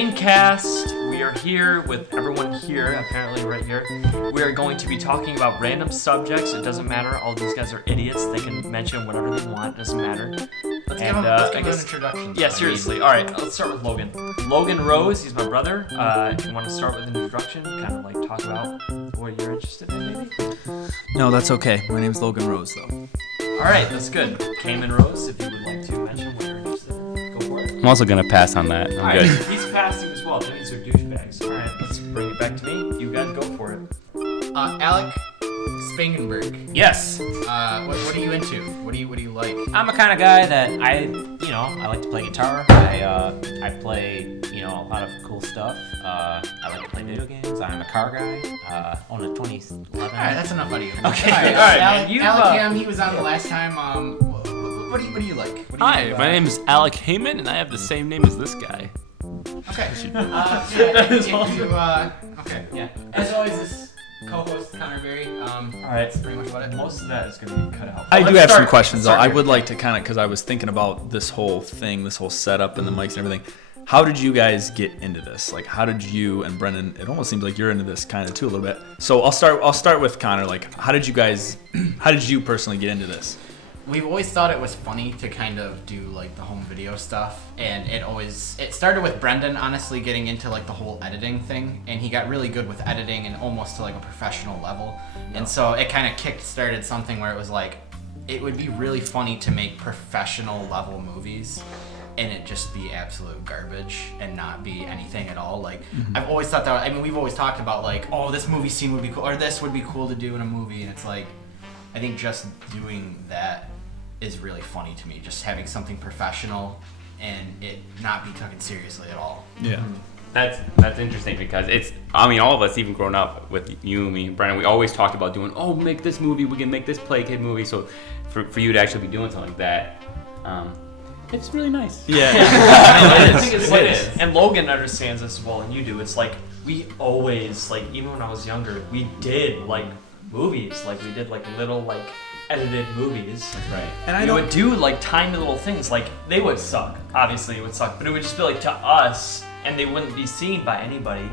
DayneCast. We are here with everyone here, apparently right here. We are going to be talking about random subjects. It doesn't matter. All these guys are idiots. They can mention whatever they want. It doesn't matter. Let's give them an introduction. Yeah, seriously. All right, let's start with Logan. Logan Rose, he's my brother. If you want to start with an introduction, kind of like talk about what you're interested in, maybe? No, that's okay. My name's Logan Rose, though. All right, that's good. Cayman Rose, if you would like to mention what you're interested in, go for it. I'm also going to pass on that. I'm good. He's passing as well. These are douchebags. All right, let's bring it back to me. You guys go for it. Alec Spangenberg. Yes. What are you into? What do you like? I'm a kind of guy that I like to play guitar. I play, a lot of cool stuff. I like to play video games. I'm a car guy. Own a 2011. All right, that's enough out of you. Okay. All right. Alec, Alec, he was on the last time. What do you like? Hi, my name is Alec Heyman, and I have the same name as this guy. Okay. Okay. Yeah. As always, this co-host Connor Berry. All right, That's pretty much about it. most of that is going to be cut out. I do Let's have some start- questions, though. start I here. would like to kind of, because I was thinking about this whole thing, this whole setup and the mics and everything. How did you guys get into this? Like, how did you and Brendan? It almost seems like you're into this kind of too a little bit. So I'll start with Connor. Like, how did you personally get into this? We've always thought it was funny to kind of do like the home video stuff, and it started with Brendan honestly getting into like the whole editing thing, and he got really good with editing and almost to like a professional level. And so it kind of kick-started something where it was like it would be really funny to make professional level movies and it just be absolute garbage and not be anything at all. Like I've always thought that, I mean, we've always talked about like, oh, this movie scene would be cool, or this would be cool to do in a movie, and it's like I think just doing that is really funny to me, just having something professional and it not be taken seriously at all. Yeah. That's interesting because all of us, even growing up with you, me, and Brandon, we always talked about doing, make this movie, we can make this Play Kid movie. So for you to actually be doing something like that, it's really nice. Yeah. I think it's like, and Logan understands this as well, and you do. It's like we always, like, even when I was younger, we did like movies, like we did like little like edited movies. Right. And we would do like tiny little things. Like they would suck. Obviously, it would suck, but it would just be like to us, and they wouldn't be seen by anybody.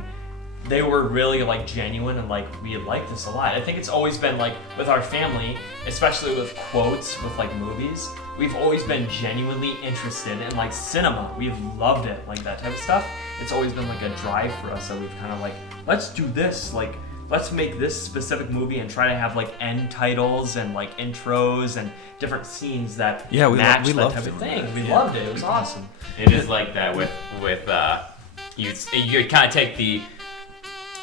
They were really like genuine, and like we like this a lot. I think it's always been like with our family, especially with quotes with like movies. We've always been genuinely interested in like cinema. We've loved it, like that type of stuff. It's always been like a drive for us that we've kind of like, let's do this, like let's make this specific movie and try to have like end titles and like intros and different scenes that match that loved type of doing thing. that. We Yeah. loved it. It was awesome. It is like that with you kind of take the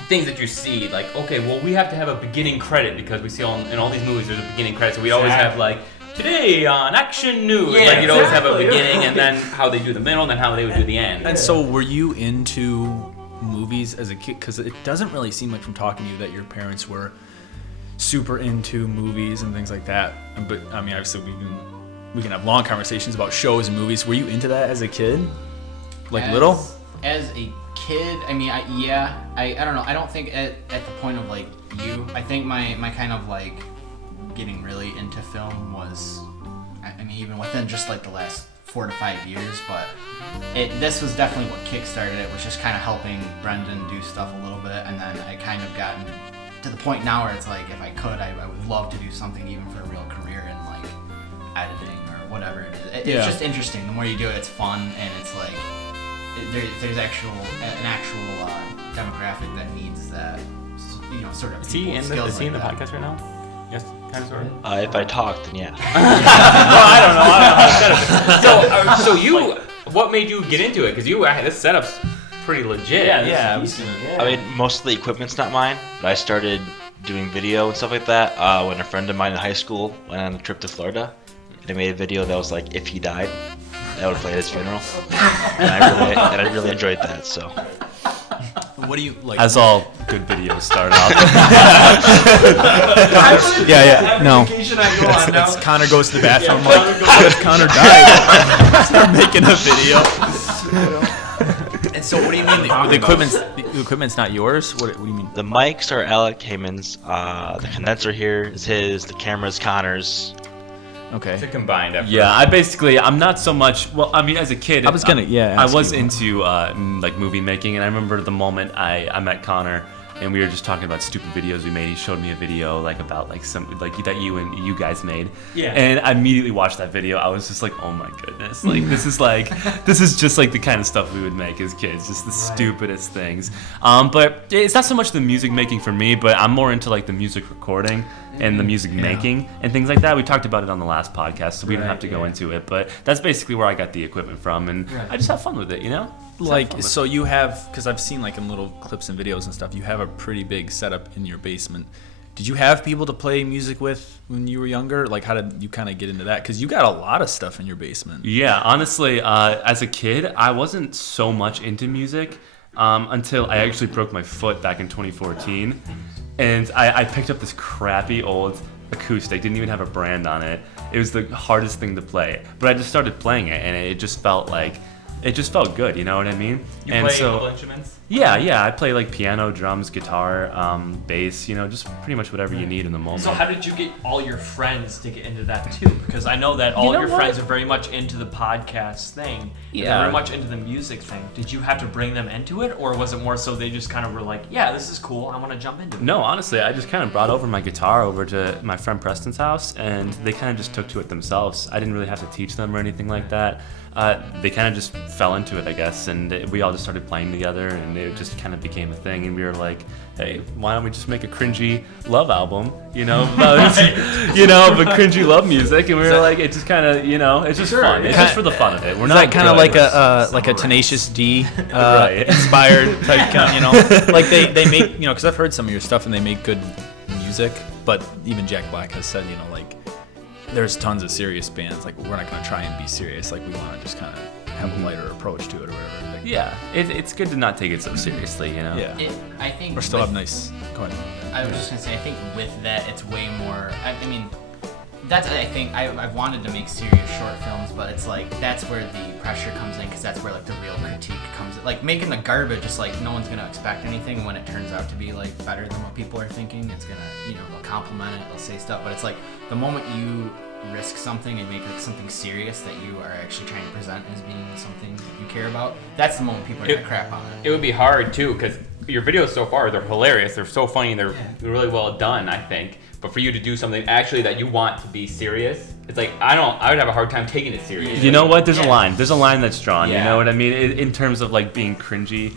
things that you see, like, okay, well, we have to have a beginning credit because we see in all these movies there's a beginning credit, so we'd always have like, today on Action News, Yeah, like you'd always have a exactly. beginning and then how they do the middle and then how they would do the end. And so, were you into movies as a kid? Because it doesn't really seem like from talking to you that your parents were super into movies and things like that. But I mean, obviously, we can have long conversations about shows and movies. Were you into that as a kid? Like little? As a kid, I mean, I don't know. I don't think at the point of like you. I think my kind of like getting really into film was, I mean, even within just like the last 4 to 5 years, but this was definitely what kickstarted it, was just kind of helping Brendan do stuff a little bit, and then I kind of gotten to the point now where it's like, if I could, I would love to do something even for a real career in like editing or whatever it is. It's just interesting. The more you do it, it's fun, and it's like there's an actual demographic that needs that, sort of Is he in the skills like that. podcast right now? Yes, kind of, sort of. If I talked, then yeah. I don't know. So you, what made you get into it? Because this setup's pretty legit. Yeah. I mean, most of the equipment's not mine, but I started doing video and stuff like that when a friend of mine in high school went on a trip to Florida, and I made a video that was like, if he died, I would play at his funeral, and I really enjoyed that. So. What do you like? As all good videos start off. No. That's Connor goes to the bathroom. If Connor died, start making a video. And so, what do you mean? The equipment's not yours. What do you mean? The mics are Alec Heyman's. The condenser here is his. The camera's Connor's. Okay. It's a combined effort. Yeah, I'm not so much. Well, I mean, as a kid, I was gonna, I ask was you. into like movie making, and I remember the moment I met Connor, and we were just talking about stupid videos we made. He showed me a video like about like some like that you guys made. Yeah. And I immediately watched that video. I was just like, oh my goodness, like this is just like the kind of stuff we would make as kids, just the stupidest things. But it's not so much the music making for me, but I'm more into like the music recording and the music making and things like that. We talked about it on the last podcast, so we don't have to go into it. But that's basically where I got the equipment from, and I just have fun with it, you know. Like, so you have, because I've seen like in little clips and videos and stuff, you have a pretty big setup in your basement. Did you have people to play music with when you were younger? Like, how did you kind of get into that? Because you got a lot of stuff in your basement. Yeah, honestly, as a kid, I wasn't so much into music until I actually broke my foot back in 2014. And I picked up this crappy old acoustic, didn't even have a brand on it. It was the hardest thing to play. But I just started playing it, and it just felt good, you know what I mean? You and play so, all instruments? Yeah, I play like piano, drums, guitar, bass, you know, just pretty much whatever you need in the moment. So how did you get all your friends to get into that too? Because I know that all know your what? friends are very much into the podcast thing. And Yeah. they're very much into the music thing. Did you have to bring them into it, or was it more so they just kind of were like, yeah, this is cool, I want to jump into it? No, honestly, I just kind of brought over my guitar over to my friend Preston's house, and they kind of just took to it themselves. I didn't really have to teach them or anything like that. They kind of just fell into it, I guess, and we all just started playing together, and it just kind of became a thing. And we were like, "Hey, why don't we just make a cringy love album? You know, about but cringy love music?" And we were like, "It just kind of, it's just fun. It's just for the fun of it. We're Is not that kind of good. like a Tenacious D Right. inspired type, like they make, because I've heard some of your stuff and they make good music, but even Jack Black has said, like there's tons of serious bands, like we're not going to try and be serious, like we want to just kind of have a lighter approach to it or whatever. Like, Yeah, it's good to not take it so seriously, yeah. I think Or still with- have nice. Go ahead. I was just gonna say, I think with that, it's way more. I mean, that's I think I've wanted to make serious short films, but it's like that's where the pressure comes in, because that's where like the real critique comes in. Like making the garbage, it's like no one's gonna expect anything. When it turns out to be like better than what people are thinking, it's gonna they'll compliment it, they'll say stuff. But it's like the moment you risk something and make like something serious that you are actually trying to present as being something you care about, that's the moment people are gonna crap on it. It would be hard too, because your videos so far, they're hilarious, they're so funny, they're really well done, I think. But for you to do something actually that you want to be serious, it's like I would have a hard time taking it seriously. You know what? There's a line that's drawn. Yeah. You know what I mean? In terms of like being cringy.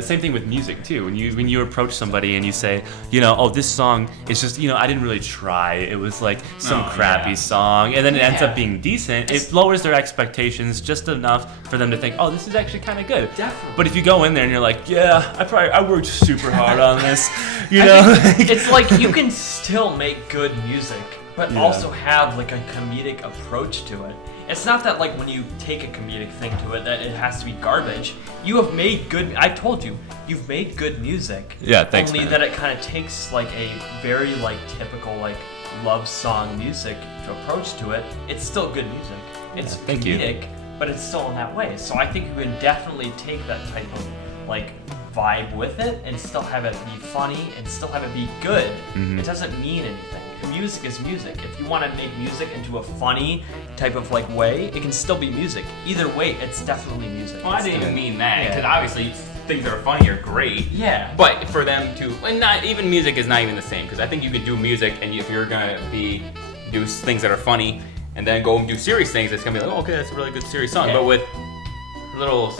Same thing with music too. When you approach somebody and you say, oh, this song is just, I didn't really try. It was like some crappy song, and then it ends up being decent. It lowers their expectations just enough for them to think, oh, this is actually kind of good. Definitely. But if you go in there and you're like, yeah, I worked super hard on this, It's like you can still make good music, but also have like a comedic approach to it. It's not that like when you take a comedic thing to it that it has to be garbage. You have made good. I told you, you've made good music. Yeah, thanks, Only man. that it kind of takes like a very like typical like love song music to approach to it. It's still good music. It's thank you. comedic, but it's still in that way. So I think you can definitely take that type of like vibe with it and still have it be funny and still have it be good. It doesn't mean anything. Music is music. If you want to make music into a funny type of like way, it can still be music. Either way, it's definitely music. Well, I didn't even mean that, because obviously things that are funny are great. Yeah. But for them to, and not even music is not even the same, because I think you can do music, and if you're gonna do things that are funny, and then go and do serious things, it's gonna be like, oh, okay, that's a really good serious song. Yeah. But with little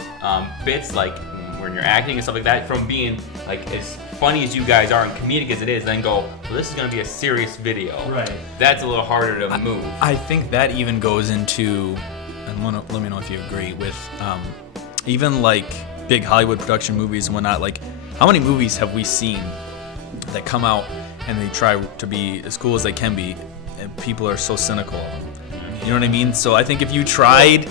bits like when you're acting and stuff like that, from being like as funny as you guys are and comedic as it is, then go, well, this is gonna be a serious video. Right. That's a little harder to move. I think that even goes into, and let me know if you agree with, even like big Hollywood production movies and whatnot. Like, how many movies have we seen that come out and they try to be as cool as they can be, and people are so cynical of them? You know what I mean? So I think if you tried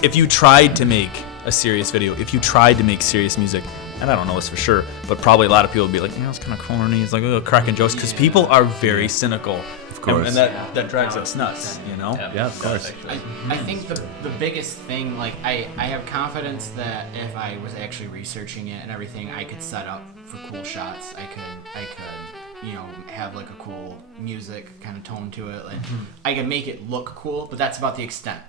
to make a serious video, if you tried to make serious music, and I don't know this for sure, but probably a lot of people would be like, it's kind of corny. It's like, cracking jokes, because people are very cynical. Of course. And that drives us nuts, Yeah, of course. I think the biggest thing, like I have confidence that if I was actually researching it and everything, I could set up for cool shots. I could have like a cool music kind of tone to it. Like I can make it look cool, but that's about the extent.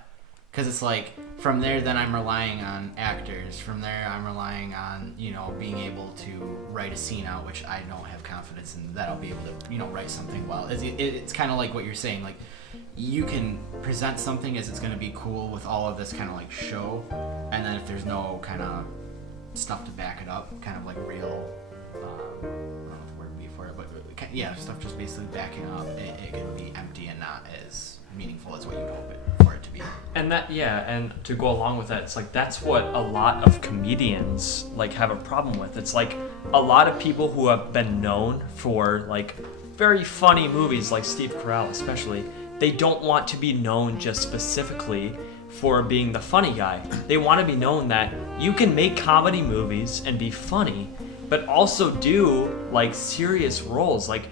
Because it's like from there, then I'm relying on actors. From there, I'm relying on being able to write a scene out, which I don't have confidence in that I'll be able to write something well. It's kind of like what you're saying, like you can present something as it's going to be cool with all of this kind of like show, and then if there's no kind of stuff to back it up, kind of like real, I don't know if the word would be for it, but yeah, stuff just basically backing up, it can be empty and not as meaningful as what you'd hope for it to be. And and to go along with that, it's like that's what a lot of comedians like have a problem with. It's like a lot of people who have been known for like very funny movies, like Steve Carell especially, they don't want to be known just specifically for being the funny guy. They want to be known that you can make comedy movies and be funny, but also do like serious roles. Like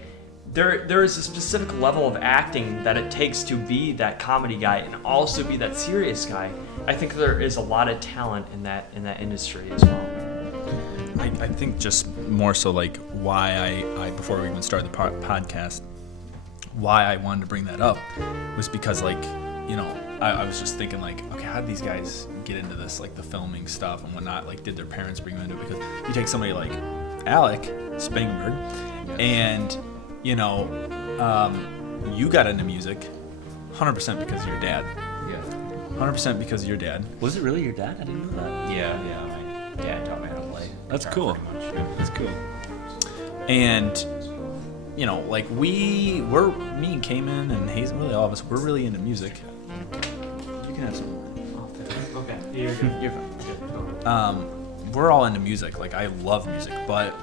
there is a specific level of acting that it takes to be that comedy guy and also be that serious guy. I think there is a lot of talent in that industry as well. I think just more so like why I before we even started the podcast, why I wanted to bring that up was because like, I was just thinking like, okay, how did these guys get into this, like the filming stuff and whatnot? Like, did their parents bring them into it? Because you take somebody like Alec Spangenberg, and you got into music 100% because of your dad. Yeah. 100% because of your dad. Was it really your dad? I didn't know that. Yeah, my dad taught me how to play. That's guitar cool. pretty much, yeah. That's cool. And like me and Cayman and Hazen, really all of us, we're really into music. You can have some. Okay. You're good. You're fine. We're all into music. Like I love music, but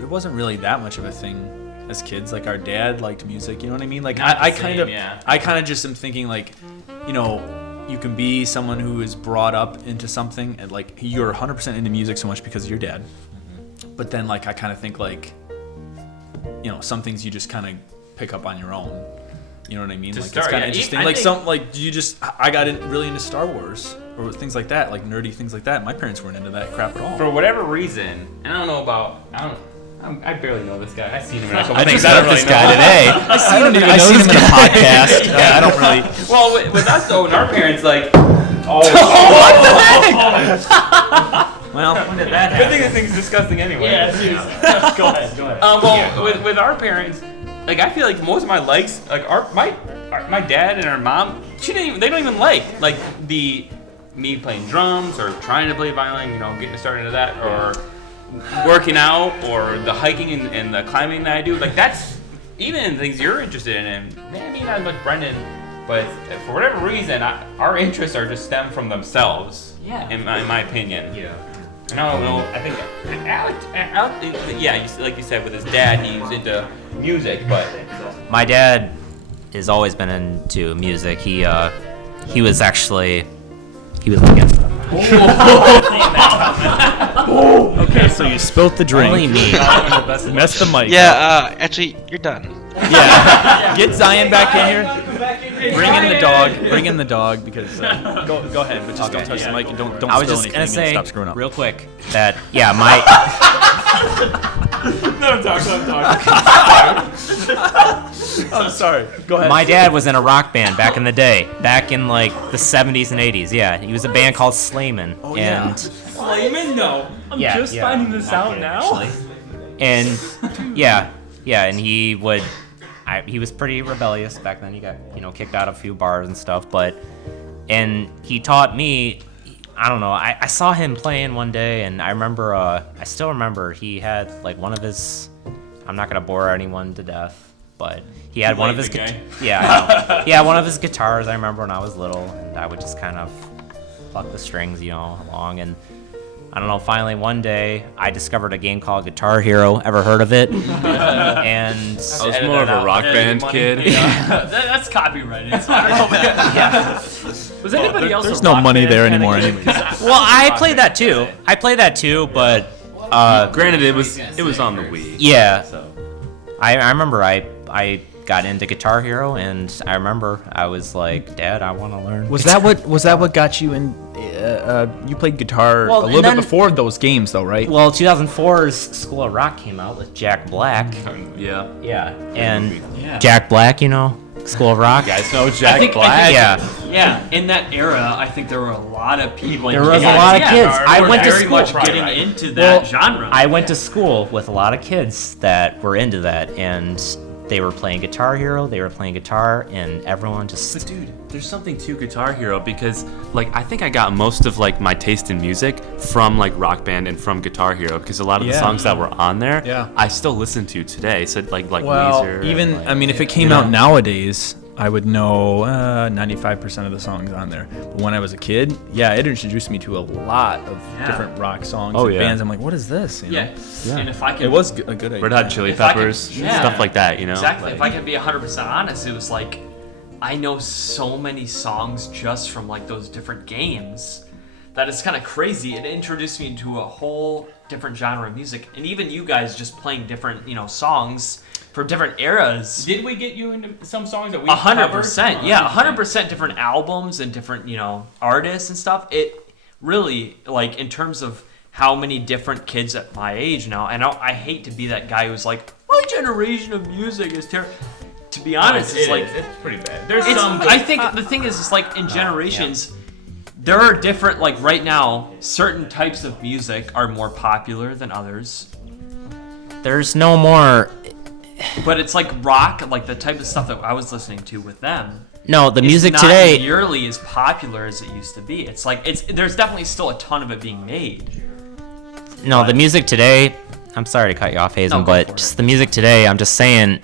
it wasn't really that much of a thing as kids. Like our dad liked music. You know what I mean? Like I kind of just am thinking like, you can be someone who is brought up into something and like you're 100% into music so much because of your dad. Mm-hmm. But then like I kind of think like, some things you just kind of pick up on your own. You know what I mean? To like start, it's kind of yeah. interesting. I Like think- I got really into Star Wars or things like that, like nerdy things like that. My parents weren't into that crap at all. For whatever reason, and I barely know this guy. I've seen him in a couple I things. just I met don't really this know. guy today. I seen him in a podcast. Yeah, I don't really. Well, with us though, and our parents like. What the heck? Well, When did that Good happen? thing this thing's disgusting anyway. Yeah, seriously. Go ahead. With our parents, like I feel like most of my likes, like my dad and our mom, they don't even like me playing drums or trying to play violin, getting started into that, or working out, or the hiking and the climbing that I do. Like that's even in things you're interested in, and maybe not as much Brendan, but for whatever reason, our interests are just stem from themselves. Yeah. In my opinion. Yeah. And I don't know. I think Alec, yeah, like you said, with his dad, he was into music, but My dad has always been into music. He was against. okay, so you spilt the drink. Only me. Messed the mic. Yeah, actually, you're done. Yeah. Get Zion back in here. Bring in the dog because go ahead, but just don't touch the mic and don't I was spill just anything gonna and say stop screwing up. real quick that my I'm sorry. Go ahead. my dad was in a rock band back in the day, back in like the 70s and 80s. Yeah, he was a band called Slayman, and Slayman? No. I'm just finding this out now. And and he was pretty rebellious back then. He got kicked out of a few bars and stuff, and he taught me. I don't know. I saw him playing one day, and I still remember he had like one of his. I'm not gonna bore anyone to death, but he had one of his. guy. Yeah, I know. He had one of his guitars. I remember when I was little, and I would just kind of pluck the strings, along, and I don't know. Finally, one day, I discovered a game called Guitar Hero. Ever heard of it? And I was more of a rock band kid. That's copyrighted. So I don't know. yeah. Was anybody else? There's a no rock money band there kind of anymore, kid? anyways. 'Cause Well, I played that too. But Granted, it was on the Wii. yeah, So I remember I got into Guitar Hero, and I remember I was like, Dad, I want to learn. Was that what got you in? You played guitar Well, a little and bit then- before those games, though, right? Well, 2004's School of Rock came out with Jack Black. Yeah. Yeah, and Yeah. Jack Black, you know, School of Rock. You guys know Jack I think- Black? Yeah, In that era, I think there were a lot of people. There was a lot of kids. I went to very school. much getting Right. into that Well, genre. I went to school with a lot of kids that were into that, and they were playing Guitar Hero. They were playing guitar, and everyone just. But dude, there's something to Guitar Hero because like I think I got most of like my taste in music from like Rock Band and from Guitar Hero because a lot of the Yeah. songs that were on there Yeah. I still listen to today. So like Well, Weezer even and, like, I mean, if it came out nowadays, I would know 95% of the songs on there. But when I was a kid, yeah, it introduced me to a lot of different rock songs Oh, and yeah. bands. I'm like, what is this? You know? yeah. And if I could, It was a good idea. Red Hot Chili If I could- Peppers, yeah. stuff like that, you know? Exactly. Like, If I can be 100% honest, it was like I know so many songs just from like those different games that it's kind of crazy. It introduced me into a whole different genre of music, and even you guys just playing different, songs for different eras. Did we get you into some songs that we 100%, yeah, 100% different albums and different, artists and stuff. It really, like, in terms of how many different kids at my age now, and I hate to be that guy who's like, my generation of music is terrible. To be honest, it's like, it's pretty bad. There's it's, some. I think the thing is, it's like in generations, there are different, like right now, certain types of music are more popular than others. There's no more. But it's like rock, like the type of stuff that I was listening to with them. No, the It's music not today. nearly as popular as it used to be. It's like there's definitely still a ton of it being made. No, the music today. I'm sorry to cut you off, Hazen, No, go for but it. just the music today. I'm just saying.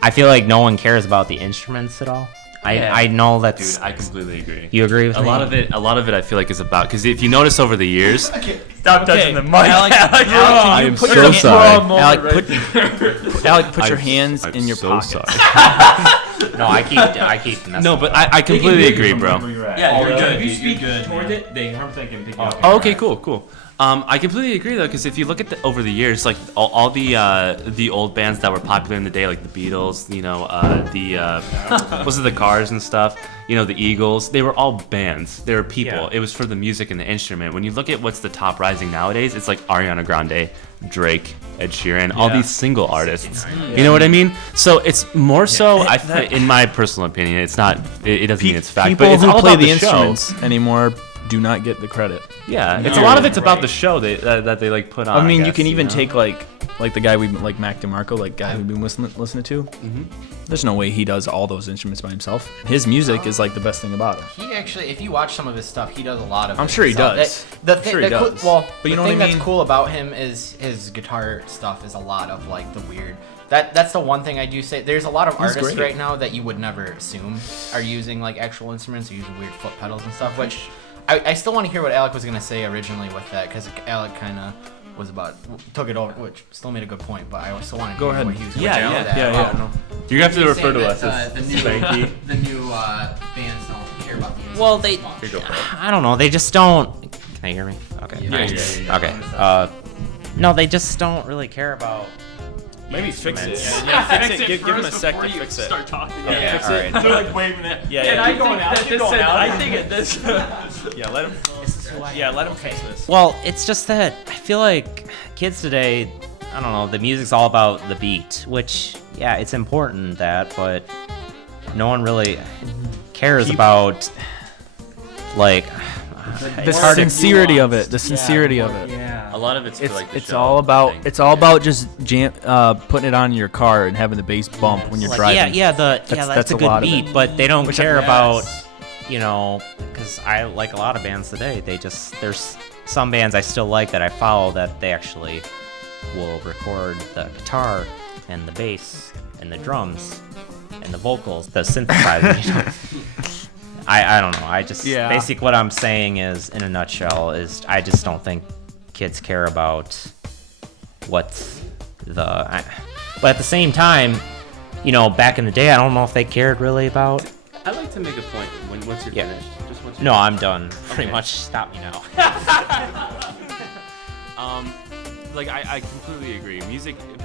I feel like no one cares about the instruments at all. Yeah. I know that's. dude, I completely agree. You agree with A me? lot of it I feel like is about because if you notice over the years, Stop touching the mic. Alec, I am put so your sorry. hand- Alec, right Alec, put your I'm- hands I'm in your so pockets. sorry. No, I keep. messing No, but with it. I completely agree, bro. Yeah, you're good. If you You're speak good, towards man. it, they harm can pick you up. Oh, okay, cool. I completely agree though, because if you look at over the years, like all the old bands that were popular in the day, like the Beatles, was it the Cars and stuff, the Eagles, they were all bands. They were people. Yeah. It was for the music and the instrument. When you look at what's the top rising nowadays, it's like Ariana Grande, Drake, Ed Sheeran, all these single artists. You know what I mean? So it's more so, in my personal opinion, it's not. It doesn't mean it's fact, People but it's who all play about the show. instruments anymore do not get the credit. Yeah, it's a lot of it's about the show that they like put on. I mean, you guess, can even know? take like the guy like Mac DeMarco, like guy we've been listening to. Mm-hmm. There's no way he does all those instruments by himself. His music is like the best thing about him. He actually, if you watch some of his stuff, he does a lot of. I'm it sure he himself. does. The I'm thing, sure he the cool- does. well, But you the know thing what I mean? that's cool about him is his guitar stuff is a lot of like the weird. That's the one thing I do say. There's a lot of He's artists great. right now that you would never assume are using like actual instruments, or using weird foot pedals and stuff. Which I still want to hear what Alec was gonna say originally with that, because Alec kind of was took it over, which still made a good point. But I still want to Go hear ahead. what he was Yeah, gonna yeah, say. yeah. You have to He's refer saying to us that, as the new Spanky. the new bands don't care about the instruments. Well, they. as much. Here you go. I don't know. They just don't. Can you hear me? Okay. Yeah. Okay. No, they just don't really care about. Maybe fix it. instruments. Yeah, fix it. Give him a sec to fix it. Start talking. Yeah, fix all it. right. They're like waving it. Yeah, And yeah. I Keep think going, Alex. that Keep this going, said, Alex. I think it this. Yeah, let him. Yeah, let him fix this. Well, it's just that I feel like kids today, I don't know, the music's all about the beat, which, yeah, it's important that, but no one really cares about, like, The sincerity of it. The sincerity of it. Yeah. A lot of it's for, It's like the it's show, all I about think. it's all about just putting it on in your car and having the bass bump when you're like, driving. that's that's a a good lot of beat, it. but they don't Which care yes. about, because I like a lot of bands today, there's some bands I still like that I follow that they actually will record the guitar and the bass and the drums and the vocals, the synthesizer. I don't know. I just basically what I'm saying is, in a nutshell, is I just don't think kids care about what but at the same time, back in the day, I don't know if they cared really about. I like to make a point once you're Yeah. finished. Just once you're No, I'm done. Pretty Okay. much. Stop me now. like I completely agree.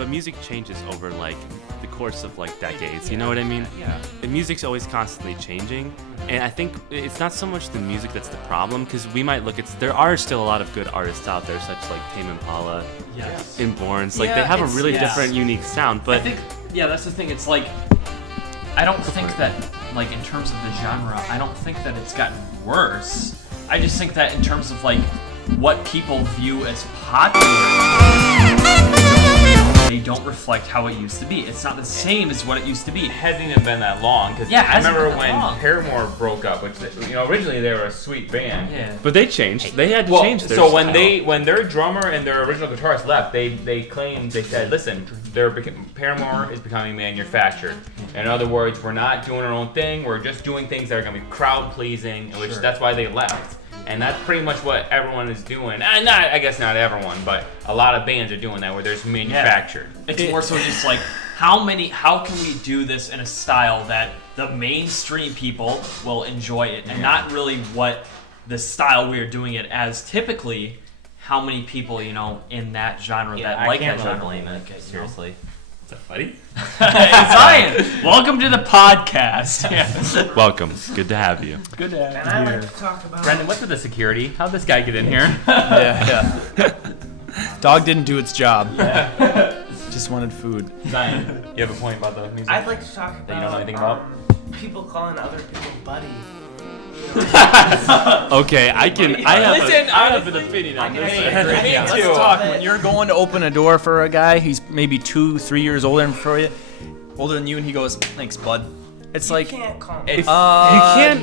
Music changes over like the course of like decades. You know what I mean? Yeah. The music's always constantly changing, and I think it's not so much the music that's the problem, because we might look at there are still a lot of good artists out there, such like Tame Impala, Yes. Inborns. Like Yeah, they have a it's- really yeah. different, unique sound. But I think, yeah, that's the thing. It's like, I don't think that, like, in terms of the genre, I don't think that it's gotten worse. I just think that in terms of, like, what people view as popular, they don't reflect how it used to be. It's not the same as what it used to be. It hasn't even been that long, because Yeah, it I hasn't remember been that when long. Paramore broke up, which originally they were a sweet band. Yeah. But they changed. They had to Well, change their so style. when their drummer and their original guitarist left, they said, listen, Paramore is becoming manufactured. In other words, we're not doing our own thing. We're just doing things that are going to be crowd pleasing, which that's why they left. And that's pretty much what everyone is doing. And I guess not everyone, but a lot of bands are doing that, where there's manufactured. It's more so just like, how can we do this in a style that the mainstream people will enjoy it, and not really what the style we're doing it as. Typically, how many people, in that genre that like that genre blame like it. Seriously. Is that funny? Hey, Zion, welcome to the podcast. Yeah. Welcome. Good to have you. Good to have And I like to talk about. Brendan, what's with the security? How'd this guy get in here? Yeah. Dog didn't do its job. Just wanted food. Zion, you have a point about the music? I'd like to talk about. That you don't know anything about? People calling other people buddy. Okay, I have an opinion on this. Let's talk. When you're going to open a door for a guy, he's maybe 2-3 years older than you, and he goes, "Thanks, bud." It's like, You can't call. If,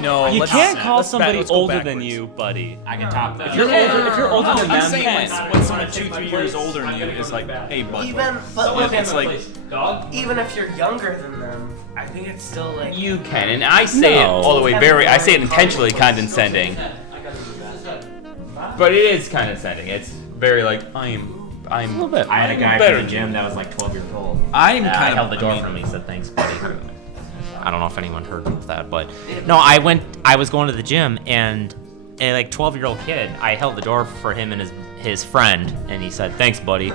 no, you let's can't not. call Let's somebody let's go older than backwards. you, buddy. I can top that. If you're older than I'm them, saying when someone 2-3 years older than you is like, "Hey, bud." Even, but look, It's like, even if you're younger than them, I think it's still like. You can, and I say it all the way I say it intentionally condescending. But it is condescending. It's very like, I'm a little bit. I had a guy better from the gym that was like 12 years old. I'm I kind held of the door for me, said thanks, buddy. I don't know if anyone heard of that, but no, I was going to the gym, and a like 12-year-old kid, I held the door for him and his friend, and he said, thanks, buddy.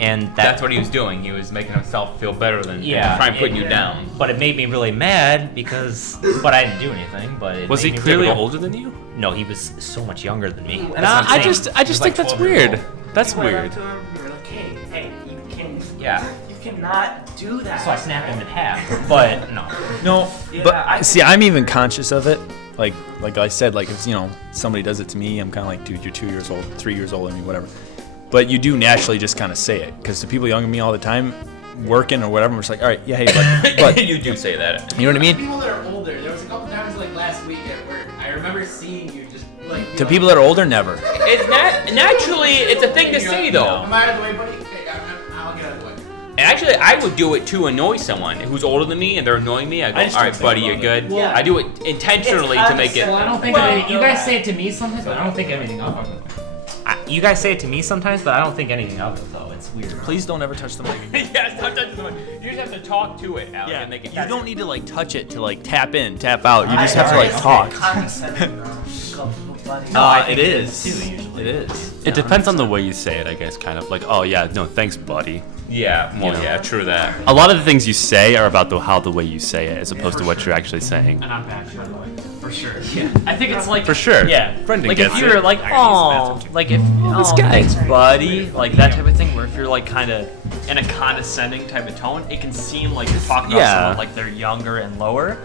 And that's what he was doing. He was making himself feel better than trying to put you down. But it made me really mad but I didn't do anything. But it Was he made me clearly really- older than you? No, he was so much younger than me. And That's what I'm I saying. just He's think like that's 12 years weird. old. That's You went weird. up to him, you're like, hey, you can. Yeah. You cannot do that. So I snapped him in half. But no. no. Yeah, But see, I'm even conscious of it. Like I said, like if somebody does it to me, I'm kind of like, dude, you're 2 years old, 3 years older than me, whatever. But you do naturally just kind of say it, because the people younger than me all the time, working or whatever, I'm just like, all right, yeah, hey, but You do say that. you know what I mean? People that are older, there was a couple times like last week at work, I remember seeing you just like. To people that are older, never. It's not naturally. It's a thing to say though. Am I out of the way, buddy? Okay, I'll get out of the way. And actually, I would do it to annoy someone who's older than me and they're annoying me. I go, I just all don't right, think buddy, about you're it. good. Yeah. I do it intentionally It's to make it. condescending. Well, I don't think Well, anything, you no, guys say it to me sometimes, but I don't think anything of it. You guys say it to me sometimes, but I don't think anything of it, though. It's weird. Please don't ever touch the mic. Yeah, sometimes you just have to talk to it, Alex, and make it. You don't need to like touch it to like tap in, tap out. You just I have to like always talk. get condescending though. Call people buddy. It is. It is. It depends on the way you say it, I guess, kind of. Like, oh yeah, no, thanks, buddy. Yeah, well, You know. yeah, true that. A lot of the things you say are about how the way you say it, as opposed to what you're actually saying. And I'm back, by the way. For sure. Yeah. I think it's like. For sure. Yeah. Brendan like gets if you're it. like, oh, like if this guy. thanks, buddy, like that type of thing. Where if you're like kind of in a condescending type of tone, it can seem like you're talking about Yeah. someone like they're younger and lower.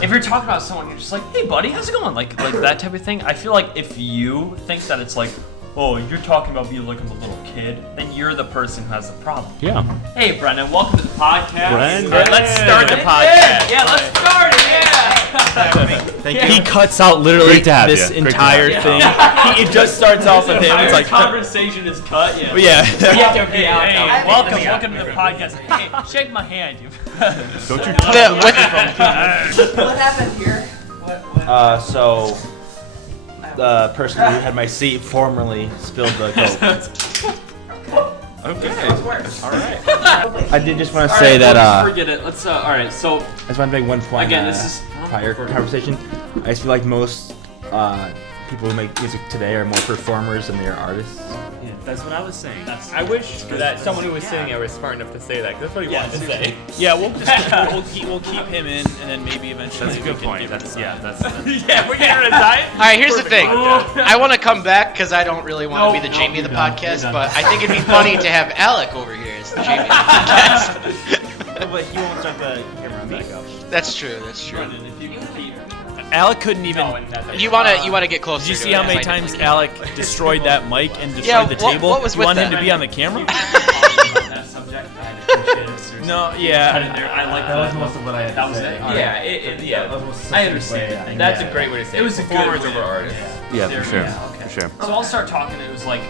If you're talking about someone, you're just like, hey, buddy, how's it going? Like that type of thing. I feel like if you think that it's like, oh, you're talking about me like I'm a little kid, then you're the person who has the problem. Yeah. Hey, Brendan, welcome to the podcast. Brendan. All right, let's start the podcast. Yeah, let's start it. Yeah. Thank you. He cuts out literally Great to have this you. Great to entire have thing. It just starts off with him. It's Entire like, conversation is cut. Yeah. yeah. Hey, I welcome, think welcome to the podcast. Hey, shake my hand. Don't you What happened here? What? So the person who had my seat formerly spilled the Coke. All right. I did just want to say that Forget it. Let's. All right. So I just want to make one point. again, this is prior conversation. I just feel like most people who make music today are more performers than they are artists. Yeah, that's what I was saying. I wish that someone who was sitting there was smart enough to say that, 'cause that's what he wanted to say. Yeah, we'll keep him in, and then maybe eventually. That's a good we can point. give it That's to yeah. someone. That's Yeah, we're getting resign. All right, here's the thing. I want to come back because I don't really want to be the Jamie of the podcast, but I think it'd be funny to have Alec over here as the Jamie of the podcast. But he won't start the camera back up. That's true. That's true. If you compete. Alec couldn't even. You wanna get closer. Did you to see it how if many I did times like it. Alec destroyed that mic and destroyed Yeah, the what- table? what was you with want him that? to be on the camera? That subject, I appreciate it. Seriously. No, yeah. I like that was most of what I had That to was say. it. Yeah, That was such I a understand. way. That's a great way to say it. It was a good Performers win. over artists. Yeah, There- for sure. okay. For sure. So I'll start talking. It was like,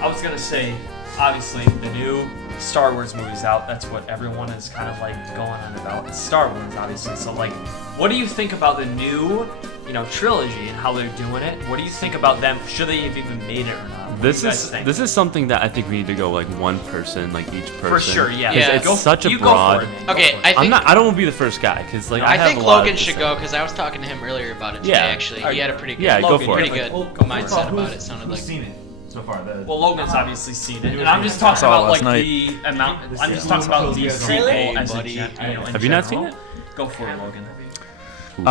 I was gonna say, obviously the new Star Wars movie's out. That's what everyone is kind of like going on about. It's Star Wars, obviously. So like, what do you think about the new, trilogy and how they're doing it? What do you think about them? Should they have even made it or not? What This do you guys is think? this is something that I think we need to go like one person, like each person. For sure, yeah. 'Cause Yeah. it's such a you broad. Go for it, man. Okay, Go for it. I think I don't want to be the first guy because like I have think a lot Logan to should say. go because I was talking to him earlier about it today. Yeah. Actually, he had a pretty good, Yeah, go for pretty it. good Go for it. mindset about it. Sounded like. seen it so far? Well, Logan's obviously seen it, and I'm just talking saw it about last like night. the amount. I'm just talking about the sequel as a in Have you not seen general. it? Go for it, Logan. You're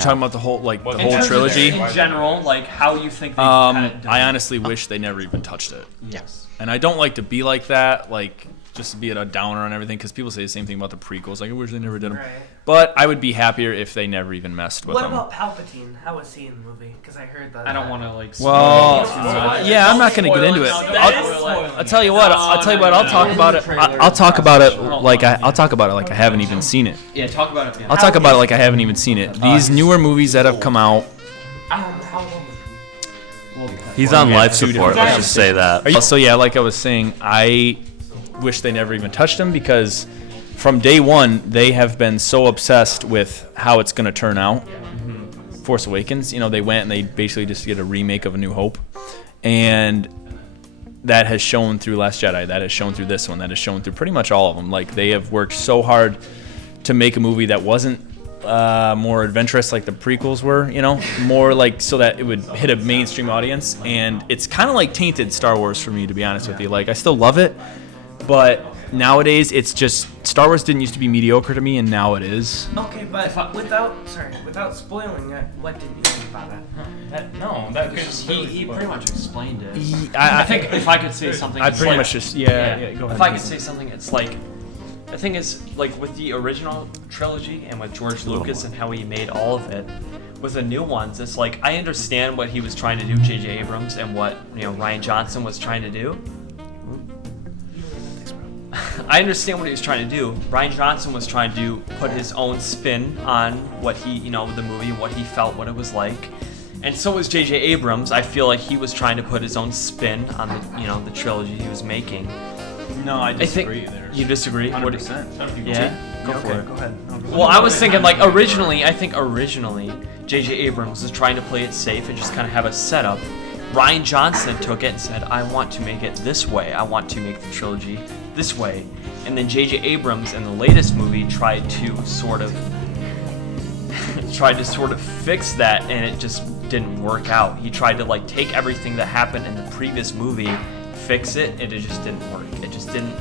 talking about the whole the In whole terms of trilogy. in general, like how you think they kind of I honestly wish they never even touched it. yes. And I don't like to be like that, like just to be a downer on everything, because people say the same thing about the prequels. Like, I wish they never did them. Right. But I would be happier if they never even messed with What them. about Palpatine? How was he in the movie? Because I heard that. I don't want to like. Well, spoil it. yeah, I'm not gonna get into it. I'll tell you what. I'll tell you what. I'll talk about it. I'll talk about it like I'll talk about it like I haven't even seen it. Yeah, talk about it. I'll talk about it like I haven't even seen it. These newer movies that have come out. How long? He's on Yeah, life 2 support. different Let's just say that. So yeah, like I was saying, I wish they never even touched them because from day one they have been so obsessed with how it's going to turn out. Force Awakens, they went and they basically just did a remake of A New Hope, and that has shown through Last Jedi. That has shown through this one. That has shown through pretty much all of them. Like, they have worked so hard to make a movie that wasn't more adventurous like the prequels were, more like so that it would hit a mainstream audience. And it's kind of like tainted Star Wars for me, to be honest with you. Like, I still love it, but nowadays it's just Star Wars didn't used to be mediocre to me, and now it is. Okay, but without spoiling it, what did you think about it? Because he pretty much explained it. I I think if I could say something, I it's pretty like- much just go ahead. If I could say something, it's like the thing is like with the original trilogy and with George Lucas and how he made all of it. With the new ones, it's like I understand what he was trying to do, J.J. Abrams, and what Rian Johnson was trying to do. I understand what he was trying to do. Rian Johnson was trying to put his own spin on what he, the movie, what he felt, what it was like. And so was J.J. Abrams. I feel like he was trying to put his own spin on the, the trilogy he was making. No, I I think disagree there. you disagree. What do- 100%. Yeah. Go for Okay. it. Go ahead. No, go Well, I was thinking like originally, J.J. Abrams was trying to play it safe and just kind of have a setup. Rian Johnson took it and said, I want to make it this way. I want to make the trilogy this way. And then J.J. Abrams in the latest movie tried to sort of fix that, and it just didn't work out. He tried to like take everything that happened in the previous movie, fix it, and it just didn't work. It just didn't.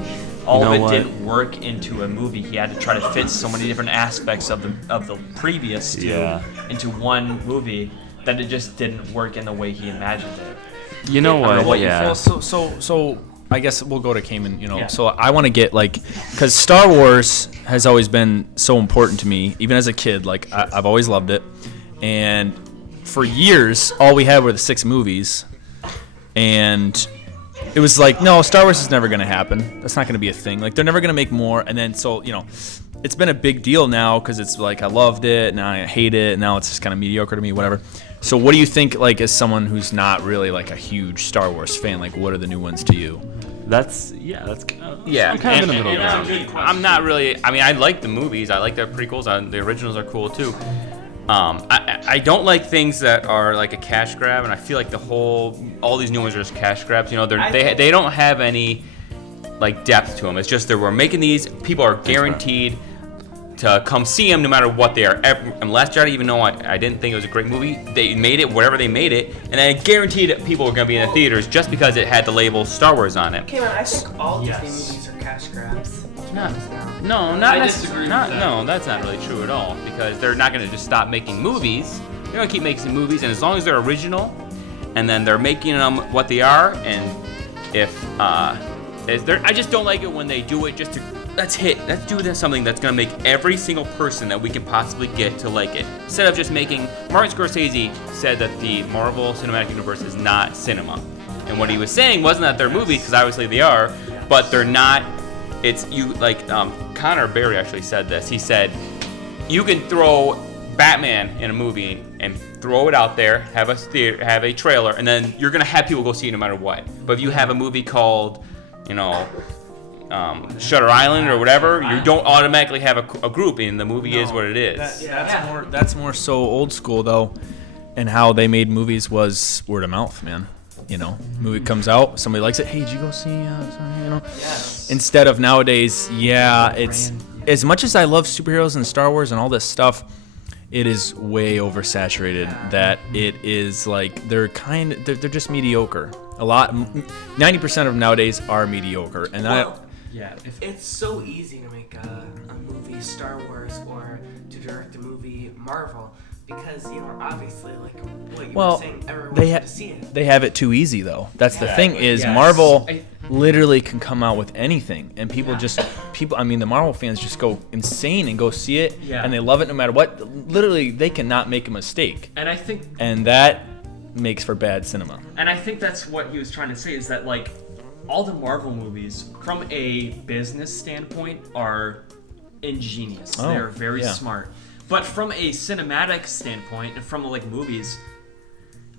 All You know of it what? didn't work into a movie. He had to try to fit so many different aspects of the previous two Yeah. into one movie that it just didn't work in the way he imagined it. You know what? Well, Yeah. So I guess we'll go to Cayman. Yeah. So I want to get because Star Wars has always been so important to me, even as a kid. Like, I've always loved it, and for years all we had were the 6 movies, and it was like, no, Star Wars is never going to happen. That's not going to be a thing. Like, they're never going to make more. And then so it's been a big deal now because it's like I loved it, now I hate it, and now it's just kind of mediocre to me, whatever. So what do you think, like, as someone who's not really like a huge Star Wars fan, like, what are the new ones to you? That's Yeah, I'm kind of in the middle and ground. I'm not really. I mean, I like the movies. I like their prequels. The originals are cool too. I don't like things that are like a cash grab, and I feel like all these new ones are just cash grabs. They don't have any like depth to them. It's just that we're making these. People are guaranteed to come see them no matter what they are. And Last Jedi, even though I didn't think it was a great movie, they made it whatever they made it, and I guaranteed that people were going to be in the theaters just because it had the label Star Wars on it. Okay, man, I think all Disney movies are cash grabs. No, that's not really true at all, because they're not going to just stop making movies. They're going to keep making movies, and as long as they're original, and then they're making them what they are, and I just don't like it when they do it just to let's do something that's gonna make every single person that we can possibly get to like it. Instead of just making, Martin Scorsese said that the Marvel Cinematic Universe is not cinema, and what he was saying wasn't that they're movies, because obviously they are, but they're not. It's you like Connor Berry actually said this. He said you can throw Batman in a movie and throw it out there, have a trailer, and then you're gonna have people go see it no matter what. But if you have a movie called, Shutter Island or whatever, you don't automatically have a group, and the movie is what it is. That's more so old school though, and how they made movies was word of mouth, man. Movie comes out, somebody likes it. Hey, did you go see? Yes. Instead of nowadays, it's as much as I love superheroes and Star Wars and all this stuff, it is way oversaturated. That it is like they're just mediocre. 90% of them nowadays are mediocre, and it's so easy to make a movie Star Wars or to direct a movie Marvel, because obviously, like what you were saying, everyone wants to see it. They have it too easy though. That's the thing is Marvel literally can come out with anything, and people. I mean, the Marvel fans just go insane and go see it, and they love it no matter what. Literally, they cannot make a mistake. And that makes for bad cinema. And I think that's what he was trying to say, is that like all the Marvel movies from a business standpoint are ingenious. They're very smart. But from a cinematic standpoint and from like movies,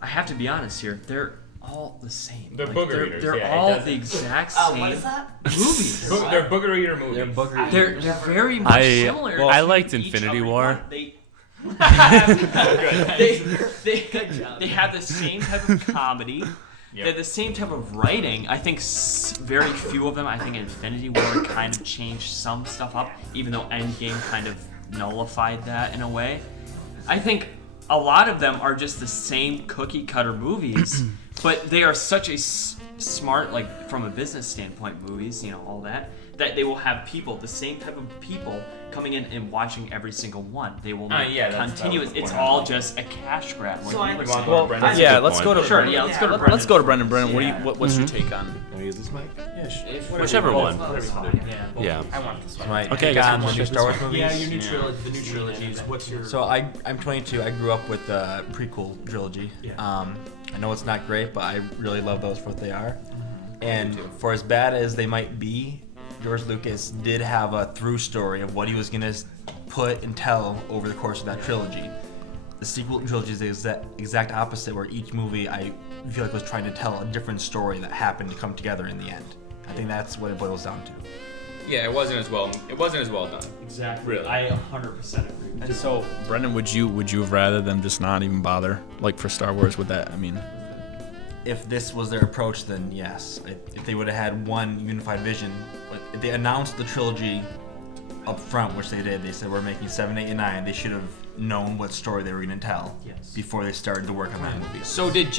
I have to be honest here, they're all the same. They're booger eaters. They're all the exact same what is that? movies. They're booger eater movies. They're very much similar. I liked Infinity War. They have the same type of comedy. They have the same type of writing. I think very few of them. I think Infinity War kind of changed some stuff up, even though Endgame kind of nullified that in a way. I think a lot of them are just the same cookie cutter movies, but they are such a smart, like from a business standpoint, movies, all that they will have people, the same type of people, coming in and watching every single one. They will continue. It's all just a cash grab. So I let's go to Brendan. Let's go to Brendan. Let's go to Brendan. Brendan, what's your take on? Can we use this mic? Yeah, Whichever one. Yeah. I want this one. Okay, guys. On your Star Wars movies? Yeah, your new trilogy, the new trilogies. What's your? So I'm 22. I grew up with the prequel trilogy. I know it's not great, but I really love those for what they are. And for as bad as they might be, George Lucas did have a through story of what he was gonna put and tell over the course of that trilogy. The sequel trilogy is the exact opposite, where each movie I feel like was trying to tell a different story that happened to come together in the end. I think that's what it boils down to. Yeah, it wasn't as well done. Exactly. Really. I 100% agree. And so, Brendan, would you have rather them just not even bother, like for Star Wars? Would that? I mean, if this was their approach, then yes. If they would have had one unified vision, like if they announced the trilogy up front, which they did, they said we're making 7, 8, and 9. They should have known what story they were going to tell before they started to work on that movie. So did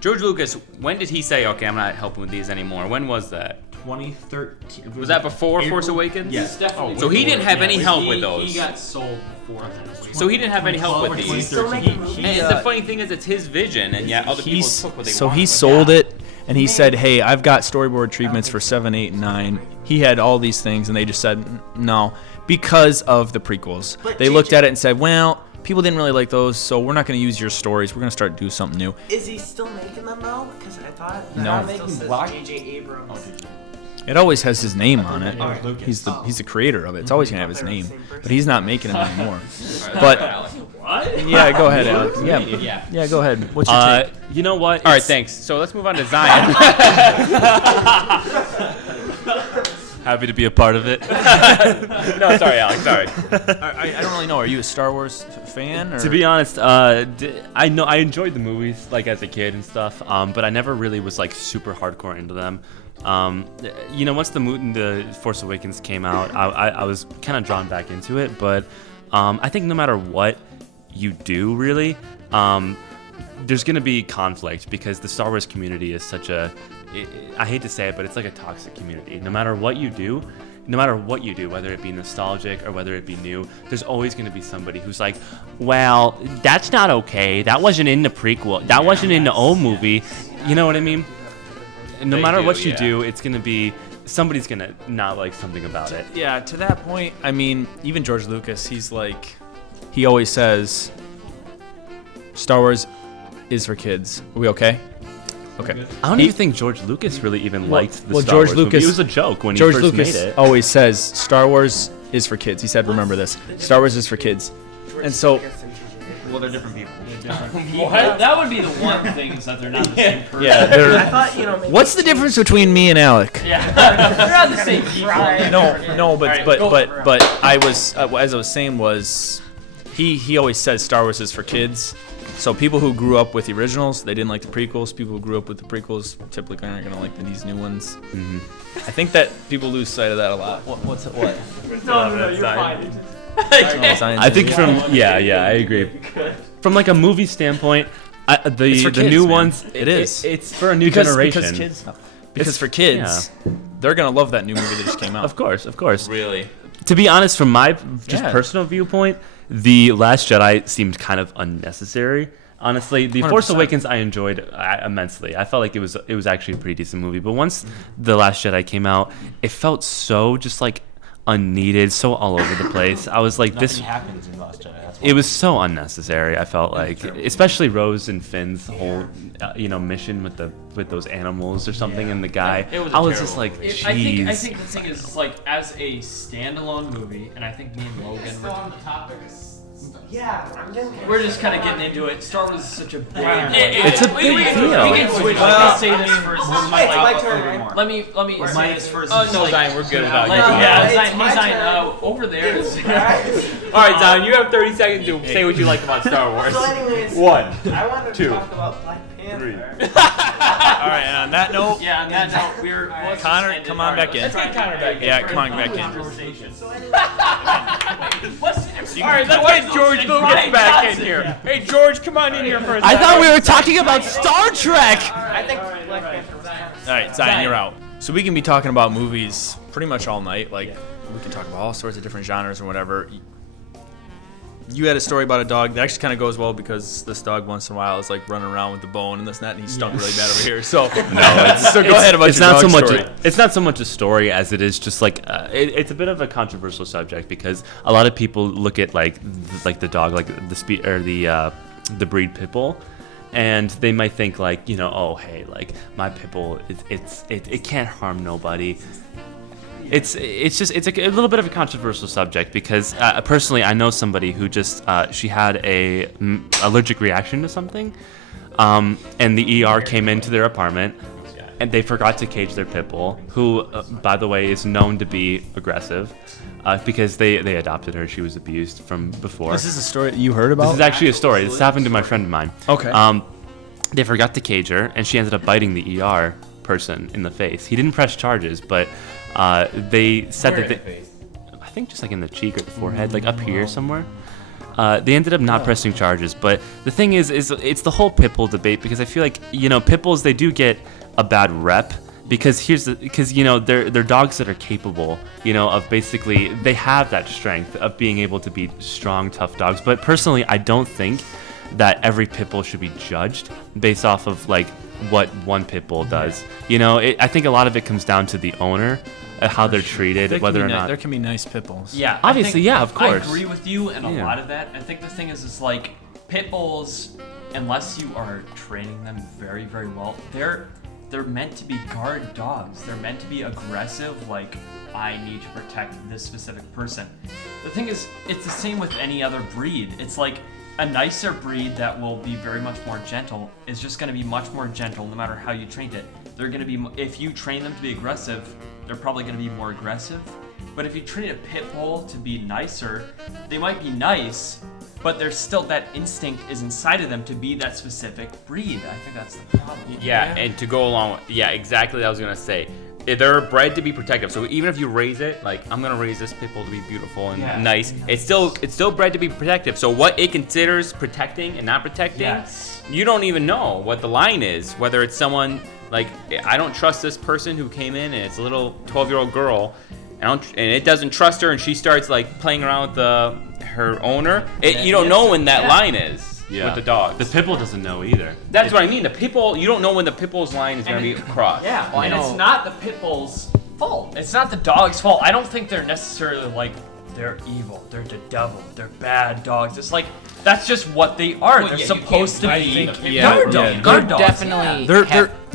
George Lucas? When did he say, "Okay, I'm not helping with these anymore"? When was that? 2013. Was that before Force Awakens? Yes, definitely. So he didn't have any help with those. He got sold before. So he didn't have any help with these. And the funny thing is, it's his vision, and yet other people took what they wanted. So he sold it, and he said, "Hey, I've got storyboard treatments for 7, 8, and 9." He had all these things, and they just said no because of the prequels. They looked at it and said, "Well, people didn't really like those, so we're not going to use your stories. We're going to start to do something new." Is he still making them though? Because I thought No. that still says J.J. Abrams. It always has his name on it. He's the creator of it. It's always gonna have his name, but he's not making them anymore. But yeah, go ahead, Alex. Yeah, go ahead. What's your take? You know what? All right, thanks. So let's move on to Zion. Happy to be a part of it. No, sorry, Alex. Sorry. I don't really know. Are you a Star Wars fan? Or? To be honest, I enjoyed the movies like as a kid and stuff, but I never really was like super hardcore into them. Once the Force Awakens came out, I was kind of drawn back into it. But I think no matter what you do, really, there's going to be conflict because the Star Wars community is I hate to say it, but it's like a toxic community. No matter what you do, whether it be nostalgic or whether it be new, there's always going to be somebody who's like, well, that's not okay. That wasn't in the prequel. That wasn't in the old movie. You know what I mean? No matter what you do, it's going to be, somebody's going to not like something about it. Yeah, to that point, I mean, even George Lucas, he always says, Star Wars is for kids. Are we okay? Okay. I don't even think George Lucas really even liked the Star George Wars Lucas, movie. It was a joke when George he first Lucas made it. always says, Star Wars is for kids. He said, remember this. Star Wars is for kids. And so... Well, they're different people. That would be the one thing is that they're not the same person. Yeah, I thought, what's the difference between me and Alec? Yeah, they're not the same people. No, but I was as I was saying was he always says Star Wars is for kids. So people who grew up with the originals, they didn't like the prequels. People who grew up with the prequels typically aren't gonna like these new ones. Mm-hmm. I think that people lose sight of that a lot. What? No, you're fine. I think I agree. From like a movie standpoint, the new man. ones, it's for a new generation. Because for kids, they're gonna love that new movie that just came out. Of course. Really. To be honest, from my personal viewpoint, The Last Jedi seemed kind of unnecessary. Honestly, The 100%. Force Awakens I enjoyed immensely. I felt like it was actually a pretty decent movie. But once The Last Jedi came out, it felt so just like unneeded, so all over the place. I was like, this happens in Last Jedi. It was so unnecessary. I felt like, especially Rose and Finn's whole, mission with those animals or something, and the guy. I was just like, jeez. I think the thing is, like, as a standalone movie, and I think me and Logan were on the topic. Yeah, we're just kind of getting into it. Star Wars is such a big. It's a big deal. We can switch. I can say this first. my turn. Let me. Mine is first. Oh no, Zion, we're good without you. Yeah, Zion. Over there is. All right, Zion, you have 30 seconds to say what you like about Star Wars. So anyways, 1, I wanted to 2, talk about Black Panther. All right, and on that note, Yeah, on that note, we're. Connor, come on back in. Let's get Connor back in. Yeah, come on back in. Conversation. So anyways, All right, let's get George Lucas back in here. Hey, George, come on in here for a second. I thought we were talking about Star Trek. I think Black Panther was kind of. All right, Zion, you're out. So we can be talking about movies pretty much all night. Like, we can talk about all sorts of different genres or whatever. You had a story about a dog that actually kind of goes well because this dog once in a while is like running around with the bone and this and that, and he stunk really bad over here. So so go ahead about it's your not dog so much. story. It's not so much a story as it is just like it's a bit of a controversial subject because a lot of people look at like the dog, like the breed pit bull, and they might think like, oh hey, like my pit bull, it can't harm nobody. It's a little bit of a controversial subject because personally I know somebody who just she had a allergic reaction to something, and the ER came into their apartment and they forgot to cage their pit bull, who by the way is known to be aggressive because they adopted her. She was abused from before. This is a story that you heard about? This is actually a story. This happened to my friend of mine. Okay. They forgot to cage her and she ended up biting the ER person in the face. He didn't press charges, but they said that I think just like in the cheek or the forehead, like up here somewhere. They ended up not pressing charges, but the thing is it's the whole pit bull debate because I feel like pit bulls, they do get a bad rep because they're dogs that are capable of basically, they have that strength of being able to be strong, tough dogs. But personally, I don't think that every pit bull should be judged based off of like what one pit bull does. I think a lot of it comes down to the owner, how they're treated, whether or not there can be nice pit bulls. Yeah, obviously, yeah, of course. I agree with you in a lot of that. I think the thing is like pit bulls, unless you are training them very, very well, they're meant to be guard dogs. They're meant to be aggressive, like I need to protect this specific person. The thing is, it's the same with any other breed. It's like a nicer breed that will be very much more gentle is just going to be much more gentle no matter how you trained it. They're going to be, if you train them to be aggressive, they're probably going to be more aggressive. But if you train a pit bull to be nicer, they might be nice, but there's still that instinct is inside of them to be that specific breed. I think that's the problem. Yeah, and to go along with, exactly what I was going to say. they're bred to be protective. So even if you raise it, like I'm gonna raise this pit bull to be beautiful and nice, it's still bred to be protective. So what it considers protecting and not protecting, you don't even know what the line is. Whether it's someone like I don't trust this person who came in and it's a little 12-year-old girl, and it doesn't trust her, and she starts like playing around with her owner. You don't know when that line is. With the dog. The pit bull doesn't know either. That's what I mean. The pit bull, you don't know when the pit bull's line is going to be crossed. Yeah, and it's not the pit bull's fault. It's not the dog's fault. I don't think they're necessarily like, they're evil, they're the devil, they're bad dogs. It's like, that's just what they are. Well, they're yeah, supposed to be guard dogs. Guard dogs. Definitely.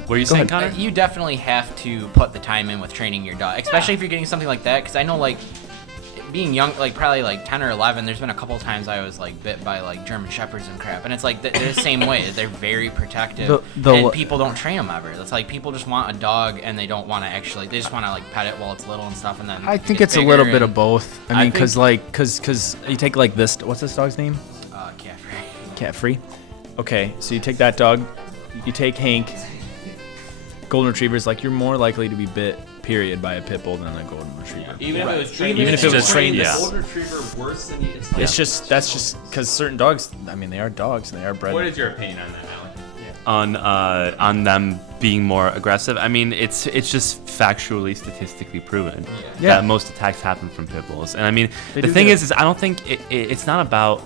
What are you saying, Connor? You definitely have to put the time in with training your dog, especially if you're getting something like that. Because I know, like, being young, like probably like 10 or 11, there's been a couple times I was like bit by like German Shepherds and crap, and it's like they're the same way. They're very protective, and people don't train them ever. It's like people just want a dog and they don't want to actually. They just want to like pet it while it's little and stuff, and then I think it's a little bit of both. I mean, because you take like this. What's this dog's name? Cat Free. Okay, so you take that dog, you take Hank. Golden Retrievers, like you're more likely to be bit, period, by a pit bull than a golden retriever. Even if it was trained. Even if it was trained, the golden retriever worse than you. It's just that's just because certain dogs. I mean, they are dogs and they are bred. What is your opinion on that, Alec? On them being more aggressive. I mean, it's just factually, statistically proven Yeah. that most attacks happen from pit bulls. And I mean, the thing is I don't think it's not about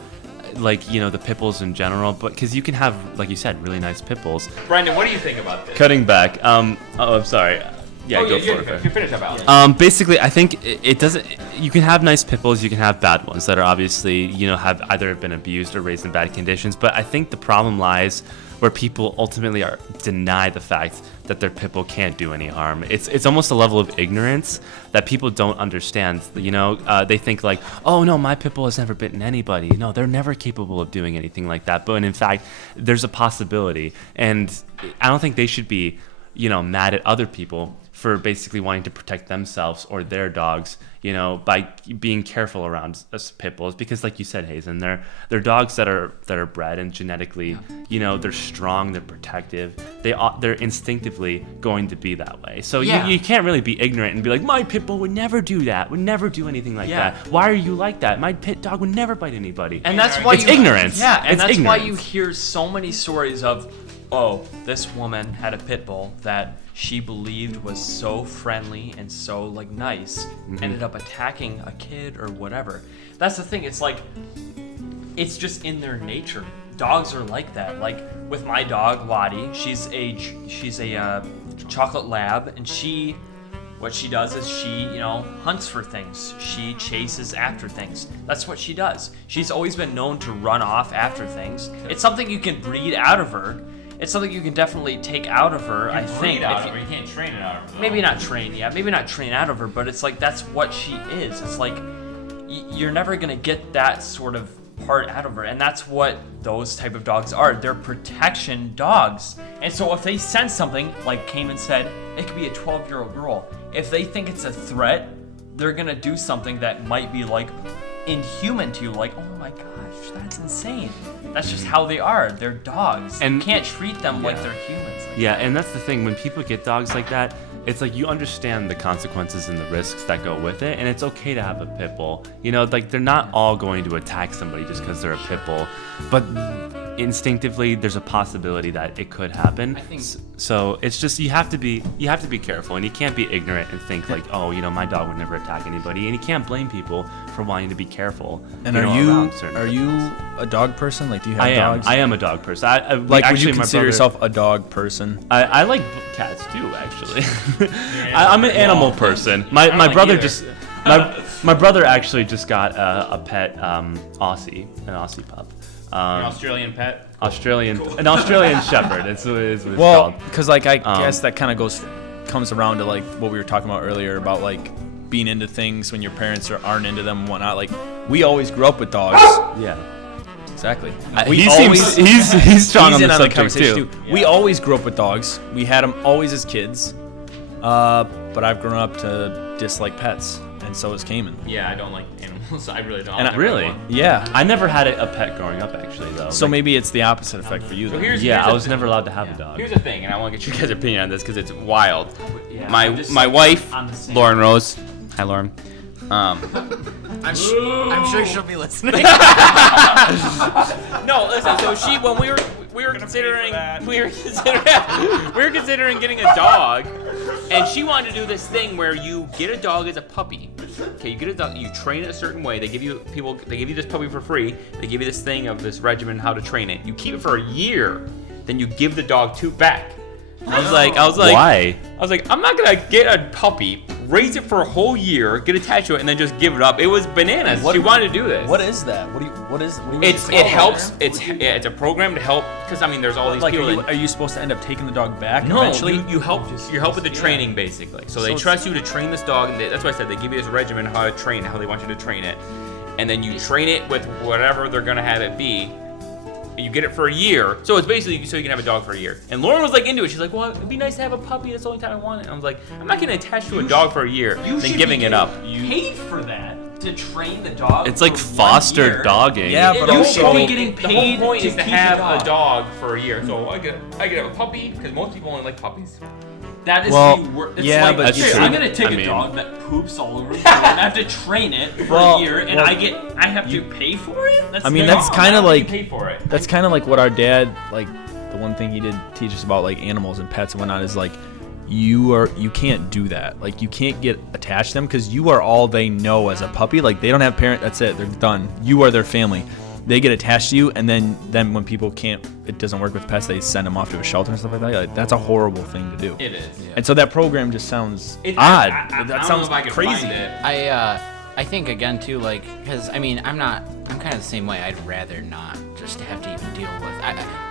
like, you know, the pit bulls in general, but because you can have, like you said, really nice pit bulls. Brandon, what do you think about this? Cutting back. I'm sorry. Yeah, go for it. You finish up, Alex. Basically, I think it doesn't. You can have nice pit bulls. You can have bad ones that are obviously, you know, have either been abused or raised in bad conditions. But I think the problem lies where people ultimately deny the fact that their pit bull can't do any harm. It's almost a level of ignorance that people don't understand. You know, they think like, oh no, my pit bull has never bitten anybody. No, they're never capable of doing anything like that. But in fact, there's a possibility, and I don't think they should be, you know, mad at other people for basically wanting to protect themselves or their dogs, you know, by being careful around pit bulls, because like you said, Hazen, they're dogs that are bred and genetically, you know, they're strong, they're protective, they're instinctively going to be that way. So you can't really be ignorant and be like, my pit bull would never do that, would never do anything like that. Why are you like that? My pit dog would never bite anybody. And that's why it's ignorance. Yeah, and it's that's ignorance. why you hear so many stories of, oh, this woman had a pit bull that she believed was so friendly and so like nice, ended up attacking a kid or whatever. That's the thing. It's like, it's just in their nature. Dogs are like that. Like with my dog Lottie, she's a chocolate lab, and what she does is she, you know, hunts for things. She chases after things. That's what she does. She's always been known to run off after things. It's something you can breed out of her. It's something you can definitely take out of her, I think. You can't train it out of her. Maybe not train out of her, but it's like that's what she is. It's like you're never gonna get that sort of part out of her, and that's what those type of dogs are. They're protection dogs. And so if they sense something, like Cayman said, it could be a 12-year-old girl. If they think it's a threat, they're gonna do something that might be like inhuman to you, like, oh my gosh, that's insane. That's just how they are. They're dogs. And you can't treat them like they're humans. And that's the thing. When people get dogs like that, it's like you understand the consequences and the risks that go with it, and it's okay to have a pit bull. You know, like they're not all going to attack somebody just because they're a pit bull, but instinctively there's a possibility that it could happen. I think so. It's just you have to be careful, and you can't be ignorant and think like, oh, you know, my dog would never attack anybody, and you can't blame people for wanting to be careful. And are you a dog person? Like, do you have dogs? I am a dog person. I like, actually, would you consider yourself a dog person? I like cats too, actually. I'm an animal person. My brother my brother actually just got a pet Aussie, an Aussie pup. An Australian pet? An Australian Shepherd. That's what it's called. Because like I guess that kind of comes around to like what we were talking about earlier about like being into things when your parents aren't into them and whatnot. Like we always grew up with dogs. Yeah. Exactly. He's strong on the subject too. We always grew up with dogs. We had them always as kids. But I've grown up to dislike pets, and so has Cayman. Yeah, I don't like animals. I really don't. Really? Yeah. I never had a pet growing up, actually, though. So maybe it's the opposite effect for you. So then. here's I was never allowed to have a dog. Here's the thing, and I want to get your guys' opinion on this because it's wild. Yeah, my I'm just my like, wife, on the same- Lauren Rose. Hi, Lauren. I'm sure she'll be listening. No, listen. So she, when we were considering getting a dog, and she wanted to do this thing where you get a dog as a puppy. Okay, you get a dog, you train it a certain way. They give you this puppy for free. They give you this thing of this regimen how to train it. You keep it for a year, then you give the dog back. I was like, Why? I was like, I'm not gonna get a puppy, raise it for a whole year, get attached to it, and then just give it up. It was bananas. She wanted to do this. What is that? What do you It helps. It's a program to help because I mean there's all these like, people. are you supposed to end up taking the dog back No, eventually? you help with the training basically. So they trust you to train this dog, and that's why I said they give you this regimen how to train, how they want you to train it, and then you train it with whatever they're gonna have it be. You get it for a year, so it's basically so you can have a dog for a year. And Lauren was like into it. She's like, "Well, it'd be nice to have a puppy. That's the only time I want it." And I was like, "I'm not getting attached to a dog for a year, You then should giving be it up." Paid for that to train the dog. It's like for 1 foster year. dogging. Yeah, but You also should be getting The whole paid point to is to keep have the a dog for a year. So I could have a puppy because most people only like puppies. That is Well, the worst. yeah, like, but That's here, true. I'm gonna take I a mean- dog that poops all over the floor and I have to train it for a year, and I have to pay for it. That's I mean, no, that's I'm kind not of getting like paid for it. that's kind of like what our dad, like the one thing he did teach us about like animals and pets and whatnot is like you can't do that. Like you can't get attached to them because you are all they know as a puppy. Like they don't have parent. That's it. They're done. You are their family. They get attached to you, and then when people it doesn't work with pets, they send them off to a shelter and stuff like that. Like, that's a horrible thing to do. It is. And so that program just sounds odd. I that don't sounds know if I could crazy. find it. I think again too, like, because I mean, I'm kind of the same way. I'd rather not just have to even deal with.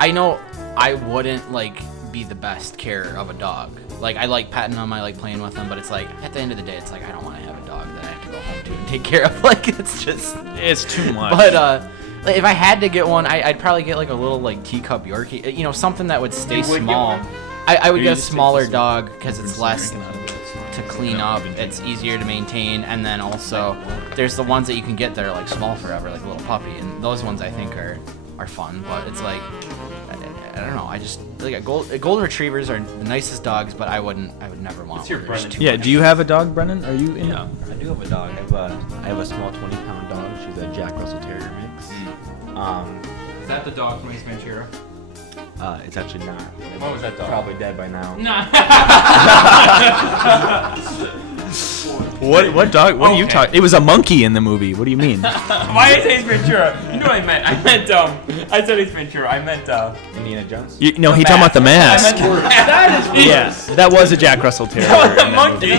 I know I wouldn't like be the best carer of a dog. Like I like petting them, I like playing with them, but it's like at the end of the day, it's like I don't want to have a dog that I have to go home to and take care of. Like it's too much. But like, if I had to get one, I'd probably get like a little like teacup Yorkie, something that would stay You would get small. one? I would Or you get a just take smaller this dog because it's Start less drinking out of it. to clean up. It's easier to maintain, and then also there's the ones that you can get that are like small forever, like a little puppy, and those ones I think are fun. But it's like I don't know. I just like golden retrievers are the nicest dogs, but I would never want What's your one. There's Brennan? too Yeah. much. Do you have a dog, Brennan? Are you in? Yeah, I do have a dog. I have a small 20-pound dog. She's a Jack Russell Terrier mix. Is that the dog from Ace Ventura? It's actually not. What was that dog? Probably dead by now. What dog? What are you Okay. talking? It was a monkey in the movie. What do you mean? Why is Ace Ventura? You know what I meant? I said Ace Ventura. I meant Indiana Jones. He talking about the mask. That is Yes, that was a Jack Russell Terrier. That was in a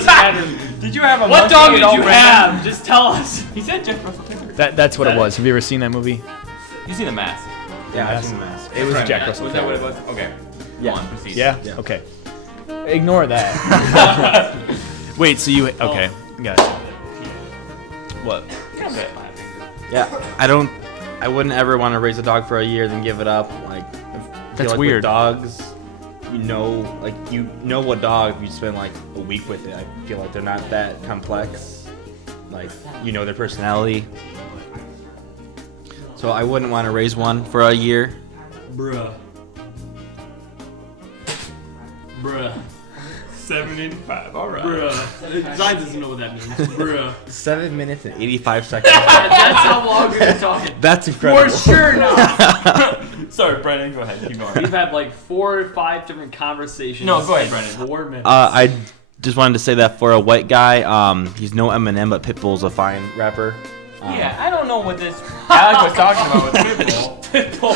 that monkey. movie. Did you have a What monkey dog at did all, you Brandon? have? Just tell us. He said Jack Russell Terrier. That's what it was. Have you ever seen that movie? You see the mask? Yeah, I've seen the mask. It was a Right, Jack that- Russell Was that what Terrier. it was? Okay. Yeah. Go on, proceed. Yeah? Yeah. Okay. Ignore that. Wait, so you okay? Gotcha. What? Yeah, I wouldn't ever want to raise a dog for a year then give it up. Like, I feel That's like weird. With dogs, you know what dog. If you spend like a week with it, I feel like they're not that complex. Like, you know their personality. So I wouldn't want to raise one for a year. Bruh. 785. All right. Bruh. Zion doesn't know what that means. Bruh. 7 minutes and 85 seconds. That's how long we've been talking. That's incredible. For sure not. Sorry, Brennan. Go ahead. Keep going. We've had like 4 or 5 different conversations. No, go ahead, in Brennan. 4 minutes. I just wanted to say that for a white guy, he's no Eminem, but Pitbull's a fine rapper. Yeah, I don't know what this Alec was talking about with Pitbull.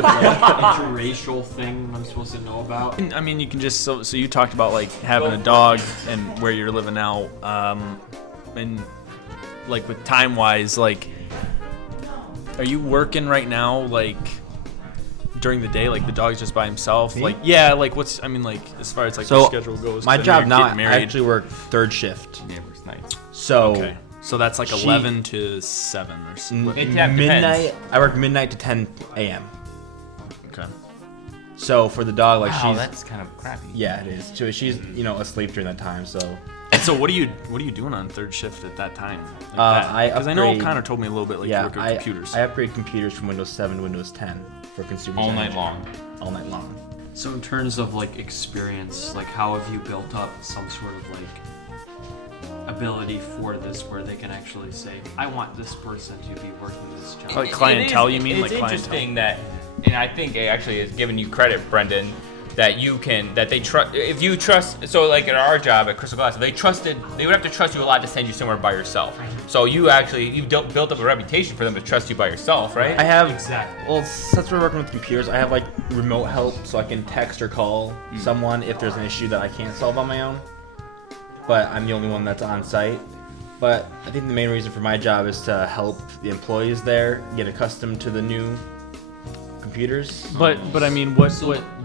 Interracial thing I'm supposed to know about. I mean, you can just so you talked about like having a dog and where you're living now, and like with time wise, like, are you working right now? Like during the day, like the dog's just by himself. Me? Like yeah, like what's I mean like as far as like So, your schedule goes. My 'cause I know job you're now, getting I actually work thd shift. Neighbors, nice. So Okay, so that's like She- 11 to 7 or something. It depends. midnight. I work midnight to 10 a.m. Okay. So for the dog, like Wow, she's that's kind of crappy. yeah, it is. So she's asleep during that time. So And so what are you doing on third shift at that time? I I know upgrade- Connor told me a little bit like yeah, you work with computers. I upgrade computers from Windows 7 to Windows 10 for consumers. All night Energy. long. All night long. So in terms of like experience, like how have you built up some sort of like ability for this where they can actually say, I want this person to be working this job? Like clientele, you mean? It's Like interesting that, and I think it actually is giving you credit, Brendan, that they trust. If you trust, so like at our job at Crystal Glass, they would have to trust you a lot to send you somewhere by yourself. So you built up a reputation for them to trust you by yourself, right? I have Exactly. Well, since we're working with computers, I have like remote help, so I can text or call someone if there's an issue that I can't solve on my own. But I'm the only one that's on site. But I think the main reason for my job is to help the employees there get accustomed to the new computers. But I mean, what?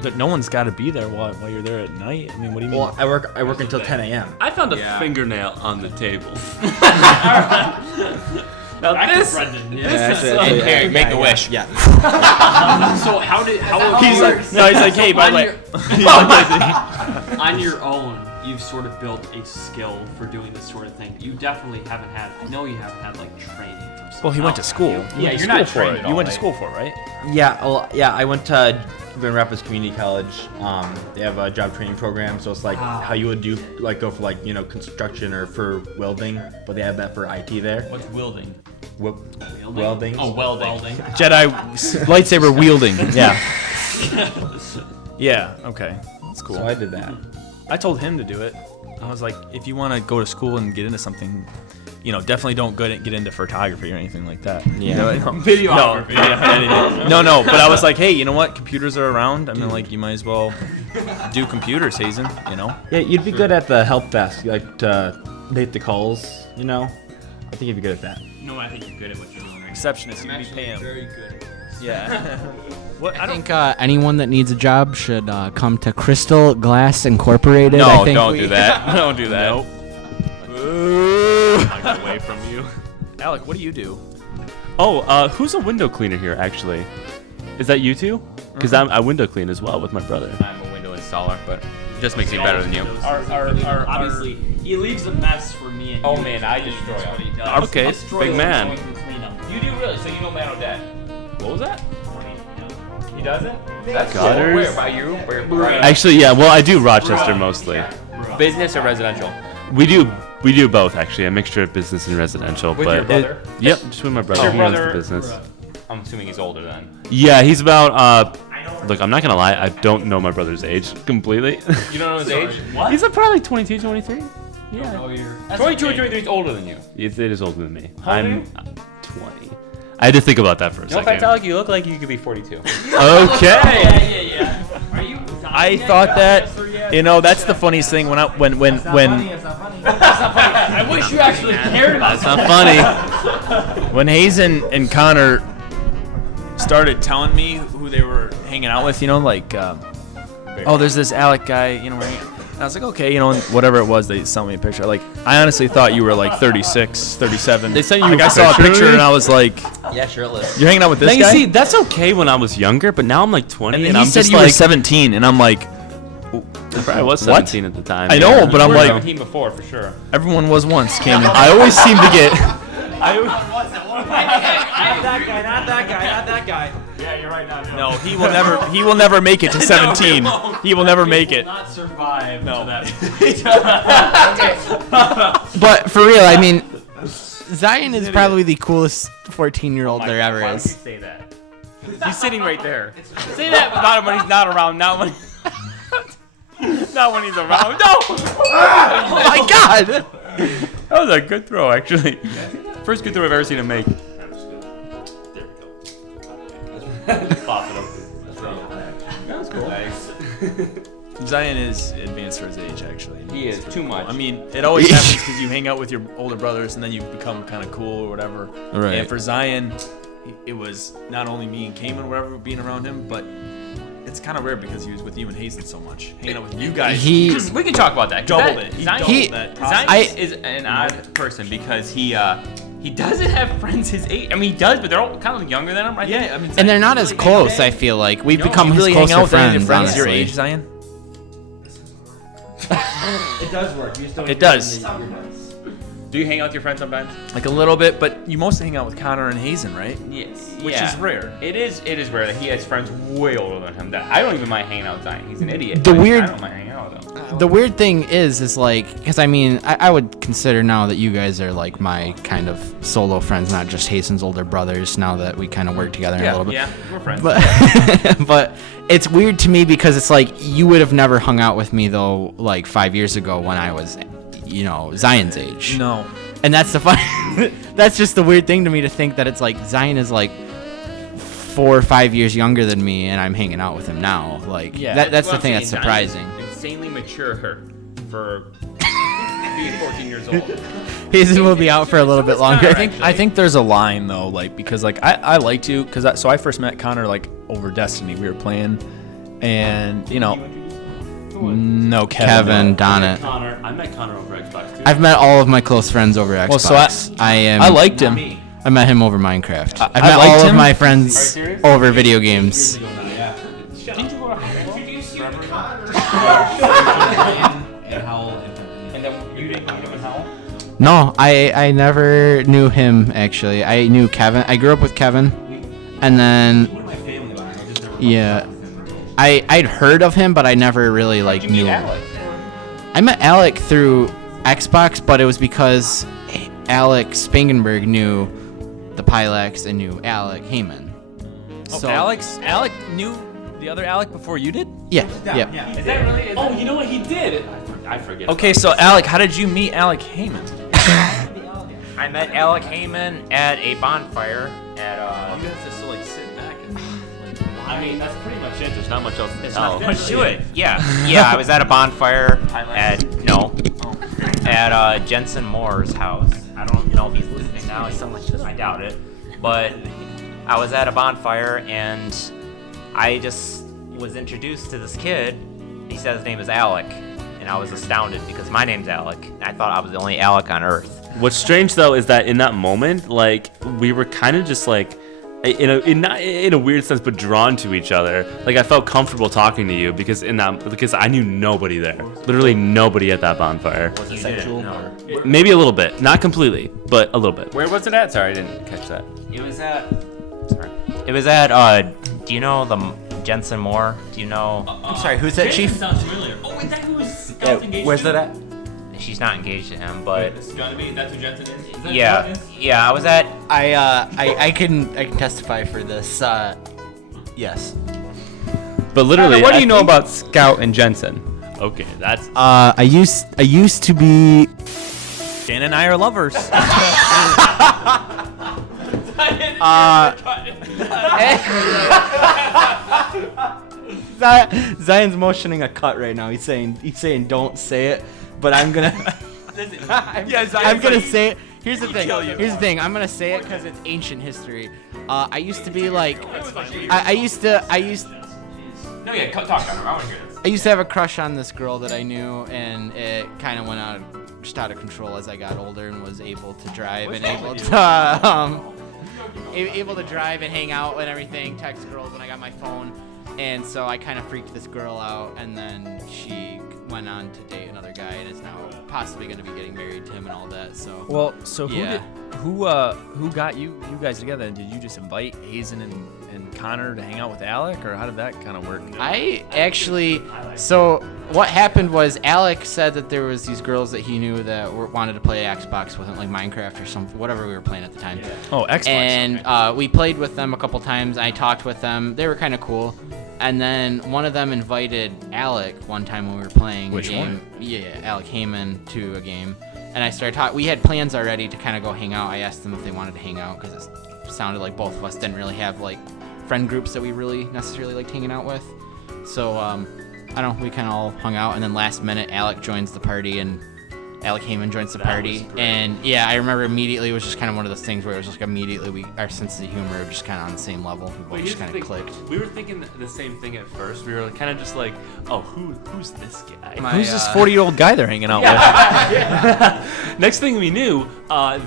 But no one's got to be there while you're there at night. I mean, what do you mean? Well, I work until 10 a.m. I found a fingernail on the table. Now this Here, make a wish. Yeah. So how he's like, hey, by the way, on your own, you've sort of built a skill for doing this sort of thing. You definitely haven't had. I know you haven't had like training from. well, he went to school. Yeah, you're not trained at all, You went to right? school for it, right? Yeah, well, yeah. I went to Grand Rapids Community College. They have a job training program, so it's like how you would do, like go for like construction or for welding, but they have that for IT there. What's wielding? Welding. Oh, welding. Jedi lightsaber wielding. Yeah. Yeah. Okay. That's cool. So I did that. I told him to do it. I was like, if you want to go to school and get into something, definitely don't get into photography or anything like that. Yeah. Videography. No. But I was like, hey, you know what? Computers are around. I mean, like, you might as well do computers, Hazen. Yeah, you'd be good at the help desk, like to make the calls. I think you'd be good at that. No, I think you're good at what you're doing. Right? Receptionist, you can be paying. Very good at this. Yeah. What? I think anyone that needs a job should come to Crystal Glass Incorporated. No, I think don't do that. Don't do that. Nope. Like away from you. Alec, what do you do? Oh, who's a window cleaner here, actually? Is that you two? Because I window clean as well with my brother. I'm a window installer, but it just makes me better than you. Obviously, he leaves a mess for me and Oh you. man, I destroy That's what them. he does. Okay, Destroy big them man. so he can clean them. You do really? So you know Man or Dead? What was that? He doesn't? That's Gutters. cool. Where, by you? Where? Actually, yeah. Well, I do Rochester mostly. Business or residential? We do both actually, a mixture of business and residential. With but your brother? Yep, just with my brother. Your He runs brother- the business. I'm assuming he's older then. Yeah, he's about. Look, I'm not gonna lie. I don't know my brother's age completely. You don't know his age? What? He's probably 22, 23. Yeah. Oh, you're 22 or 23 is older than you. It is older than me. How old are I'm you? 20. I had to think about that for a You know, if second. I tell you look like you could be 42. Okay. Yeah. Are you? I thought that. That's the funniest thing when I wish you actually cared about It's not funny. When Hazen and Connor started telling me who they were hanging out with, there's this Alec guy, and I was like, okay, and whatever it was, they sent me a picture. Like, I honestly thought you were like 36, 37. They sent you like, a I saw a picture? picture and I was like, Yeah, shirtless. you're hanging out with this Now, you guy? see, that's okay when I was younger, but now I'm like 20, and and then I'm he said just you were like, 17, and I'm like, I was 17 at the time. I know, but I'm You were like, 17 before for sure. everyone was once, Cameron. I always seem to get. Not that guy. Yeah, you're right. No, he will never make it to 17. He will never make it. Not survive. No. To that. But for real, I mean, Zion is probably the coolest 14-year-old there ever Why would you is. say that? He's sitting right there. Say that about him when he's not around, not when not when he's around. No! Oh my God! That was a good throw, actually. First good throw I've ever seen him make. That was cool. Zion is advanced for his age, actually. He is too much. I mean, it always happens because you hang out with your older brothers and then you become kind of cool or whatever. Right. And for Zion, it was not only me and Cayman or whatever being around him, but it's kind of rare because he was with you and Hazen so much. Hanging out with you guys. He We can talk about that. 'cause doubled that- it. He Zion, doubled that. Zion is an odd person because he doesn't have friends his age. I mean, he does, but they're all kind of younger than him, right? Yeah, I mean, and they're not as really close. hang I feel like we've out- become you really his hang out closer with any of your friends. friends your honestly. age, Zion? It does work. You just don't It does. Do you hang out with your friends sometimes? Like a little bit, but you mostly hang out with Connor and Hazen, right? Yes. Which is rare. It is rare that he has friends way older than him. That I don't even mind hanging out with Zion. He's an idiot. The but weird- I don't mind hanging out with him. The weird thing is like, because I mean, I would consider now that you guys are like my kind of solo friends, not just Hasten's older brothers. Now that we kind of work together a little bit. Yeah, we're friends. But it's weird to me because it's like you would have never hung out with me though, like 5 years ago when I was, Zion's age. No. And that's the fun. That's just the weird thing to me to think that it's like Zion is like 4 or 5 years younger than me, and I'm hanging out with him now. Like that's the thing that's surprising. Insanely mature for being 14 years old. Hazen will be out for a little bit longer. I think there's a line though, like because like I like to, because I first met Connor like over Destiny. We were playing, and no Kevin, Donnet. I met Connor over Xbox too. I've met all of my close friends over Xbox. Well, so I liked him. I met him over Minecraft. I've I met liked all of him. my friends over video games. No, I never knew him actually. I knew Kevin. I grew up with Kevin, and then I'd heard of him, but I never really like knew him. I met Alec through Xbox, but it was because Alec Spangenberg knew the Pylex and knew Alec Heyman. Oh, So Alec knew the other Alec before you did? yeah. Is that really? Oh, you know what he did? I forget. Okay, so Alec, how did you meet Alec Heyman? I met Alec Heyman at a bonfire at You have to still like sit back and I mean, that's pretty much it. There's not much else to There's tell. not much to it. Yeah, I was at a bonfire at Jensen Moore's house. I don't know if he's listening now. I doubt it. But I was at a bonfire and I just was introduced to this kid. He said his name is Alec, and I was astounded because my name's Alec. And I thought I was the only Alec on Earth. What's strange though is that in that moment, like we were kind of just like, not in a weird sense, but drawn to each other. Like I felt comfortable talking to you because I knew nobody there, literally nobody at that bonfire. Was it sexual? No. Maybe a little bit, not completely, but a little bit. Where was it at? Sorry, I didn't catch that. It was at. Do you know the Jensen Moore? Do you know? I'm sorry, who's that, Chief? Sounds familiar. Oh, is that who was Scout's engaged Where's to? that at? She's not engaged to him, but That's who Jensen is? Is that yeah, who it is? yeah. I was at. I can testify for this. Yes. But literally, what do you know think- about Scout and Jensen? Okay, that's I used to be. Dan and I are lovers. Zion's motioning a cut right now. He's saying don't say it, but I'm gonna. I'm gonna say it. Here's the thing. I'm gonna say it because it's ancient history. I used to be like. I used. No, yeah, talk on him. I want to hear this. I used to have a crush on this girl that I knew, and it kind of went just out of control as I got older and was able to drive and able to drive and hang out and everything, text girls when I got my phone. And so I kind of freaked this girl out, and then she went on to date another guy and is now possibly going to be getting married to him and all that. So Well, so Yeah. who got you guys together? Did you just invite Hazen and Connor to hang out with Alec, or how did that kind of work? So what happened was Alec said that there was these girls that he knew that wanted to play Xbox with him, like Minecraft or something, whatever we were playing at the time. Oh, Xbox. And we played with them a couple times. I talked with them. They were kind of cool. And then one of them invited Alec one time when we were playing Which a game. one? Yeah, Alec Heyman to a game. And I started talking. We had plans already to kind of go hang out. I asked them if they wanted to hang out because it sounded like both of us didn't really have like friend groups that we really necessarily liked hanging out with. So I don't know. We kind of all hung out, and then last minute Alec joins the party and Alec Heyman joins the party. And yeah, I remember immediately it was just kind of one of those things where it was just like immediately our sense of humor were just kind of on the same level. We both just kind of clicked. We were thinking the same thing at first. We were kind of just like, oh, who's this guy? Who's this 40-year-old guy they're hanging out with? Next thing we knew,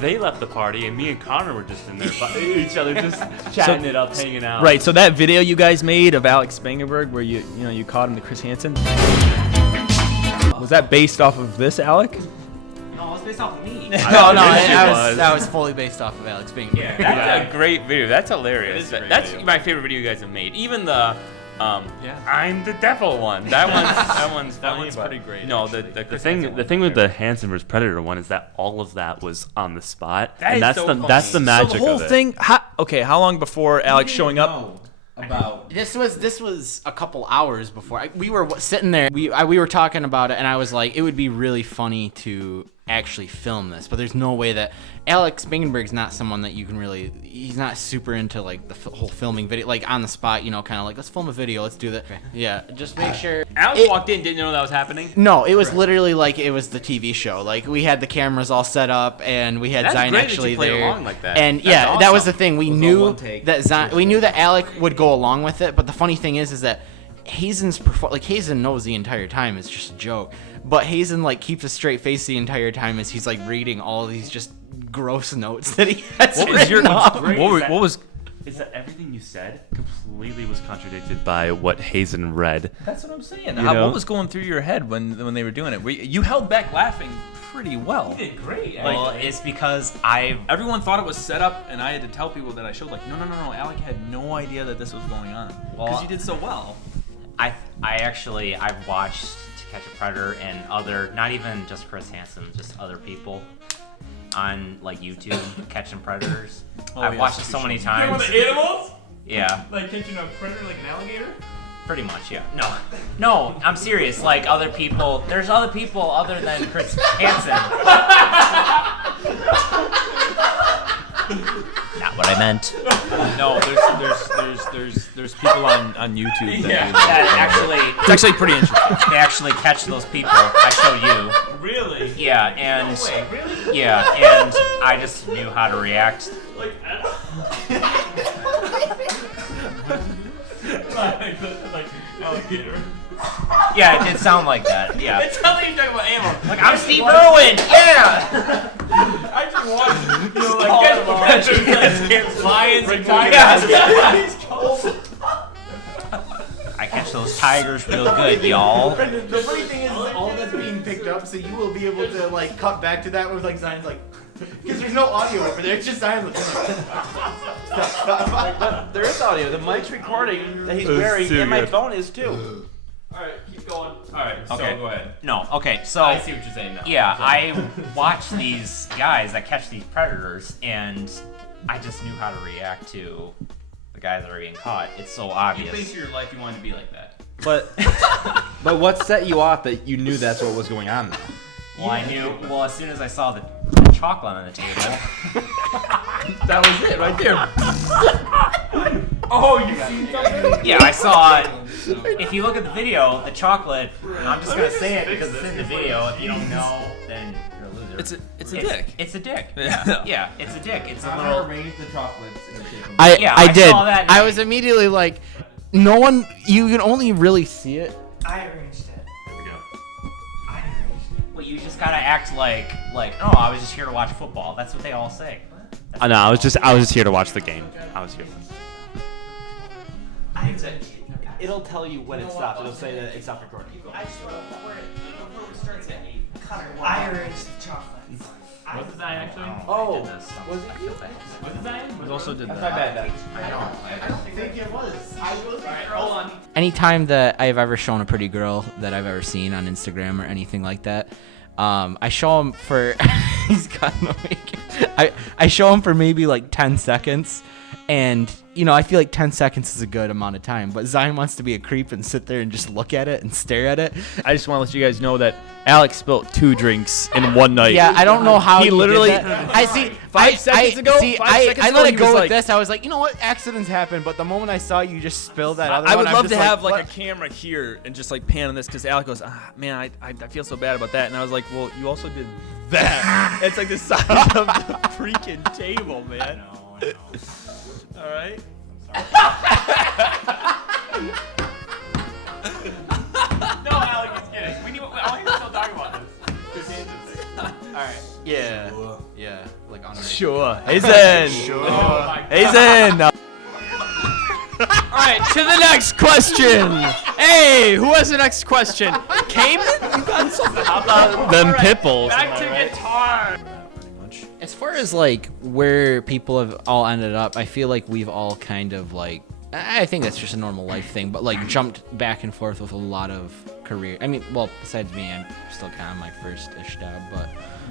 they left the party, and me and Connor were just in there, each other, just chatting it up, hanging out. Right. So that video you guys made of Alex Spangenberg, where you caught him to Chris Hansen, was that based off of this Alec? No, it was based off of me. No, bet it was. that was fully based off of Alex Bing. Yeah. That's a great video. That's hilarious. It is a great That's video. my favorite video you guys have made. Even the I'm the devil one. That one's funny, one's but- pretty great, No, actually. the thing with the Hanson vs Predator one is that all of that was on the spot, That is that's so the funny. that's the magic So the whole of it. thing. How long before Alex showing up? About This was a couple hours before we were sitting there. We were talking about it, and I was like, it would be really funny to actually film this, but there's no way that Alex Bingenberg's not someone that you can really. He's not super into like the whole filming video, like on the spot, you know, kind of like let's film a video, let's do that. Yeah, just make sure. Alex walked in, didn't know that was happening. No, it was literally like it was the TV show. Like we had the cameras all set up, and we had That's Zion great that actually you played there. along like that. And That's yeah, that was awesome. the thing. We was all knew one take. that Zion, we knew that Alec would go along with it. But the funny thing is that Hazen's Hazen knows the entire time it's just a joke. But Hazen like keeps a straight face the entire time as he's like reading all these just gross notes that he has What was written your? off. What was? Is that everything you said completely was contradicted by what Hazen read? That's what I'm saying. You know? What was going through your head when they were doing it? You held back laughing pretty well. You did great. Well, it's because Everyone thought it was set up, and I had to tell people that I showed, like, no. Alec had no idea that this was going on. Because Well, you did so well. I've watched To Catch a Predator and other, not even just Chris Hansen, just other people on like YouTube catching predators. Oh, I've yes, watched it you so many showed times. animals? Yeah, Like catching a predator like an alligator? pretty much. Yeah. No, I'm serious. Like other people, there's other people other than Chris Hansen. Not what I meant. No, there's people on YouTube that do that. That actually, It's actually pretty interesting. they actually catch those people. I showed you. Really? Yeah, and No way, really? yeah, and I just knew how to react. Like, like alligator. Yeah, it did sound like that. Yeah. It sounds like you're talking about animals. Like I'm Steve Irwin. Yeah. I just watched, you know, like predators, lions, and tigers. I catch those tigers real good, y'all. The funny thing is all that's being picked up, so you will be able to like cut back to that with like Zion's like, because there's no audio over there. It's just Zion like. there is audio. The mic's recording that he's wearing, and my phone is too. Alright, keep going. Alright, so Okay. go ahead. No. Okay. So. I see what you're saying now. Yeah, I watch these guys that catch these predators, and I just knew how to react to the guys that are being caught. It's so You obvious. think your life you wanted to be like that? But what set you off that you knew that's what was going on? Though? Well, I knew. Well, as soon as I saw the chocolate on the table. That was it right there. Oh, you seen something? Yeah, I saw it. If you look at the video, the chocolate. I'm just gonna say it because it's in the video. If you don't know, then you're a loser. It's a dick. It's a dick. Yeah. Yeah, it's a dick. It's a I'm little. gonna arrange the chocolates in the shape of I did. saw that. I was immediately like, no one. You can only really see it. I arranged it. Well, you just gotta act like, oh, I was just here to watch football. That's what they all say. That's No, what I was they just here to watch the game. I was here. It'll tell you when it stops. It'll say that it stopped recording. I just want to before it starts at 8. Connor, I arranged the chocolates. What did I actually? Oh, did this. was it you? What did I? We also did That's that. not bad. Then. I don't think it was. Alright, hold on. Anytime that I've ever shown a pretty girl that I've ever seen on Instagram or anything like that, I show him for. He's got no makeup. I show him for maybe like 10 seconds, and you know I feel like 10 seconds is a good amount of time. But Zion wants to be a creep and sit there and just look at it and stare at it. I just want to let you guys know that Alex spilt 2 drinks in one night. Yeah, I don't know how He he literally- did that. I see. 5 seconds ago. See, 5 I seconds let ago, it he go was with like- this. I was like, you know what? Accidents happen. But the moment I saw you just spill that other I one, would I'm love just to have like what? a camera here and just like pan on this because Alec goes, man, I feel so bad about that, and I was like, well, you also did that. It's like the size of the freaking table, man. I know. All right. No, Alec, it's kidding. We need. I want you to still talk about this. Alright. Yeah. Yeah. Like on. Sure. Hazen. Oh my God. Hazen. All right, to the next question. Hey, who has the next question? Cayman? You got something? How about them pit bulls? Back to guitar. As far as like where people have all ended up, I feel like we've all kind of like, I think that's just a normal life thing, but like jumped back and forth with a lot of career. I mean, well, besides me, I'm still kind of my first-ish job, but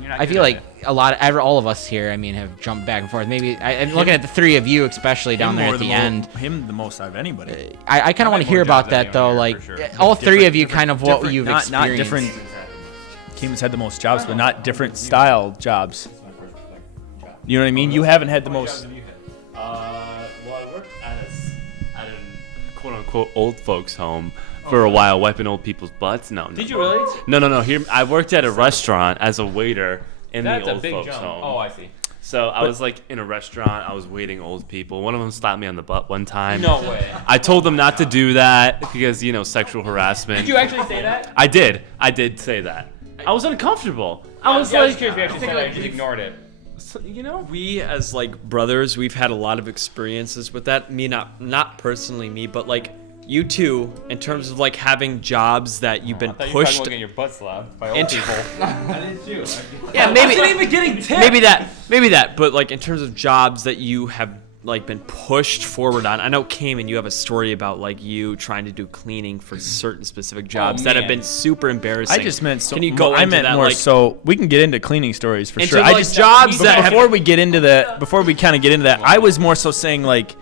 I feel like all of us here, I mean, have jumped back and forth. Maybe I'm looking at the three of you, especially down there at the end. Him the most out of anybody. I kind of want to hear about that though. Like all three of you, kind of what you've experienced. Not different. Cayman's had the most jobs, but not different style jobs. You know what I mean? You haven't had the most. Well, I worked at a quote-unquote old folks home for a while, wiping old people's butts. No. Did you really? No. Here, I worked at a restaurant as a waiter in That's the a old big folks jump. home. Oh, I see. So I was like in a restaurant. I was waiting old people. One of them slapped me on the butt one time. No way. I told them not to do that because sexual harassment. Did you actually say that? I did. I did say that. I was uncomfortable. I was curious like, if you actually said that. I just ignored it. so, We as like brothers, we've had a lot of experiences with that. Me, not personally me, but like you two, in terms of like having jobs that you've been I thought pushed. you were getting your butt slapped by old into- people. Yeah, maybe. Even getting tipped. Maybe that. But like in terms of jobs that you have like been pushed forward on. I know Cayman, you have a story about like you trying to do cleaning for certain specific jobs that have man. been super embarrassing. I just meant so. Can you go I into meant that, more like, so. We can get into cleaning stories for into, sure. like, I just jobs that have- before we get into that. Before we kind of get into that, I was more so saying like,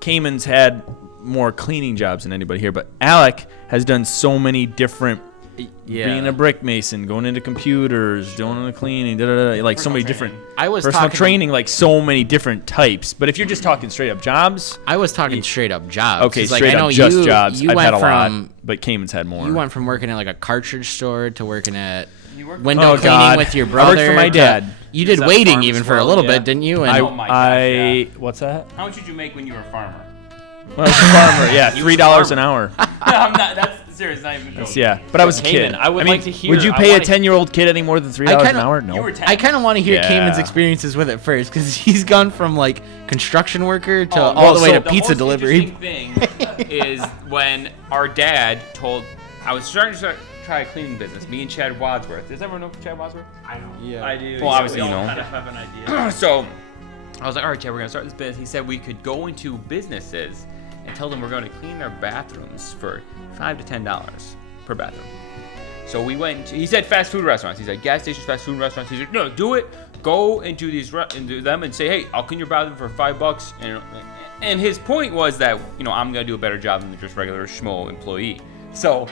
Cayman's had more cleaning jobs than anybody here, but Alec has done so many different. Being a brick mason, going into computers, doing the cleaning, like so many different. I was personal talking- training, like so many different types. But if you're just talking straight up jobs, I was talking straight up jobs. okay, 'cause, like, straight I know up just you, jobs. You I've went had a from lot, but Cayman's had more. you went from working at like a cartridge store to working at worked- window Oh, cleaning God. with your I brother. worked for my to- dad. You did that waiting farm even as for a well? little Yeah. bit, didn't you? And Oh my gosh, what's that? How much did you make when you were a farmer? Well, I was a farmer. Yeah, $3 an hour. I'm not. That's serious. Not even. Joking. Yeah, but I was a Cayman, kid. I would mean, like to hear- Would you I pay a wanna- 10-year-old kid any more than $3 an kinda- hour? You No. were 10. I kind of want to hear Yeah. Cayman's experiences with it first, because he's gone from like construction worker to all well, the way so to the pizza most delivery. interesting thing is when our dad told I was starting to try a cleaning business. Me and Chad Wadsworth. Does everyone know Chad Wadsworth? I know. Yeah. I do. Well, obviously we you all know. kind of have an idea. So I was like, all right, Chad, we're gonna start this business. He said we could go into businesses and tell them we're going to clean their bathrooms for $5 to $10 per bathroom. So we went into, he said fast food restaurants. He said gas stations, fast food restaurants. He said, no, do it. Go into into them and say, hey, I'll clean your bathroom for $5. And his point was that, I'm going to do a better job than just regular schmo employee. So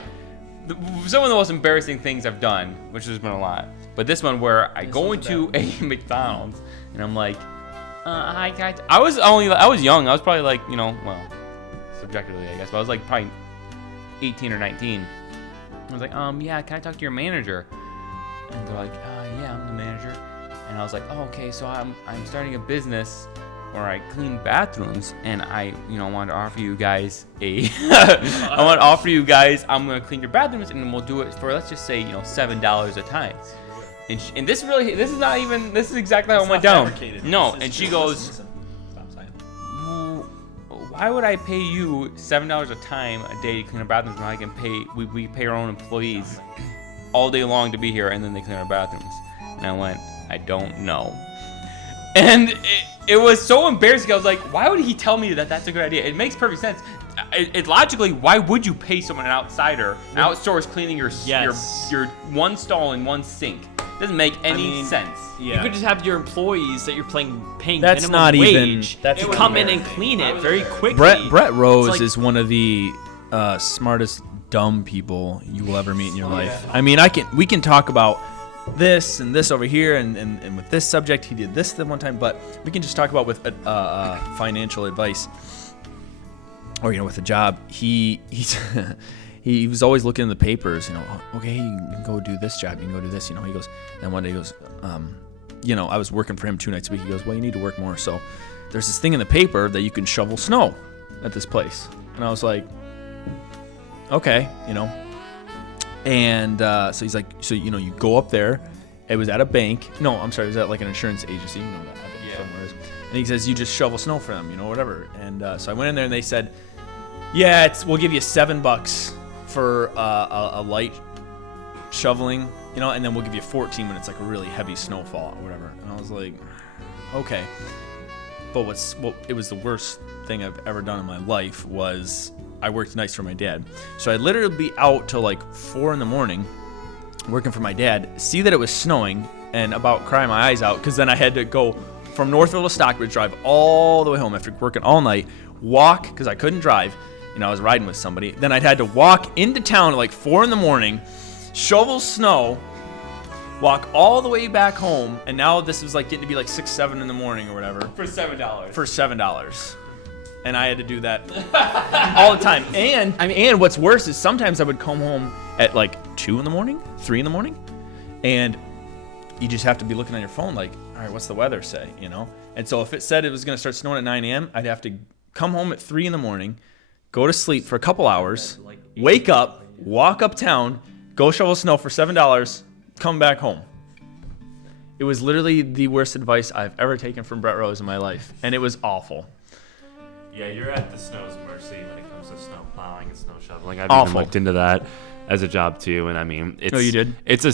some of the most embarrassing things I've done, which has been a lot, but this one where I go into a McDonald's and I'm like, hi, can I was young. I was probably like, well, subjectively, I guess, but I was like probably 18 or 19. I was like, yeah, can I talk to your manager? And they're like, yeah, I'm the manager. And I was like, oh, okay, so I'm starting a business where I clean bathrooms, and I want to offer you guys I'm gonna clean your bathrooms, and we'll do it for, let's just say, $7 a time. And this is exactly how it went down. No, and she goes, why would I pay you $7 a time a day to clean our bathrooms when I can we pay our own employees all day long to be here, and then they clean our bathrooms? And I went, I don't know. And it was so embarrassing. I was like, why would he tell me that that's a good idea? It makes perfect sense. It logically, why would you pay someone, an outsider, outsource cleaning your one stall and one sink? Doesn't make any sense. You could just have your employees that you're paying That's minimum not wage even- that's to not come even- in and clean it very quickly. Brett Rose It's like- is one of the smartest dumb people you will ever meet in your life. I mean, we can talk about this and this over here, and with this subject he did this the one time, but we can just talk about with financial advice, or with a job. He's he was always looking in the papers, okay, you can go do this job, you can go do this, he goes, and one day he goes, I was working for him 2 nights a week. He goes, well, you need to work more, so there's this thing in the paper that you can shovel snow at this place. And I was like, okay, and so he's like, so you go up there. It was at a bank. No, I'm sorry, it was at like an insurance agency. That somewhere is. And he says, you just shovel snow for them, whatever. And so I went in there, and they said, Yeah, we'll give you $7 for a light shoveling, you know, and then we'll give you 14 when it's like a really heavy snowfall or whatever. And I was like, okay. But it was the worst thing I've ever done in my life was I worked nights for my dad. So I'd literally be out till like 4 a.m. working for my dad, see that it was snowing, and about crying my eyes out because then I had to go from Northville to Stockbridge, drive all the way home after working all night, walk because I couldn't drive. You know, I was riding with somebody. Then I'd had to walk into town at like 4 a.m, shovel snow, walk all the way back home, and now this was like getting to be like 6, 7 in the morning or whatever. For $7. For $7. And I had to do that all the time. And what's worse is sometimes I would come home at like 2 a.m, 3 a.m, and you just have to be looking on your phone like, all right, what's the weather say, you know? And so if it said it was going to start snowing at 9 a.m, I'd have to come home at 3 a.m, go to sleep for a couple hours, wake up, walk uptown, go shovel snow for $7, come back home. It was literally the worst advice I've ever taken from Brett Rose in my life, and it was awful. Yeah, you're at the snow's mercy when it comes to snow plowing and snow shoveling. I've Awful. even looked into that as a job too, and I mean, it's you did? It's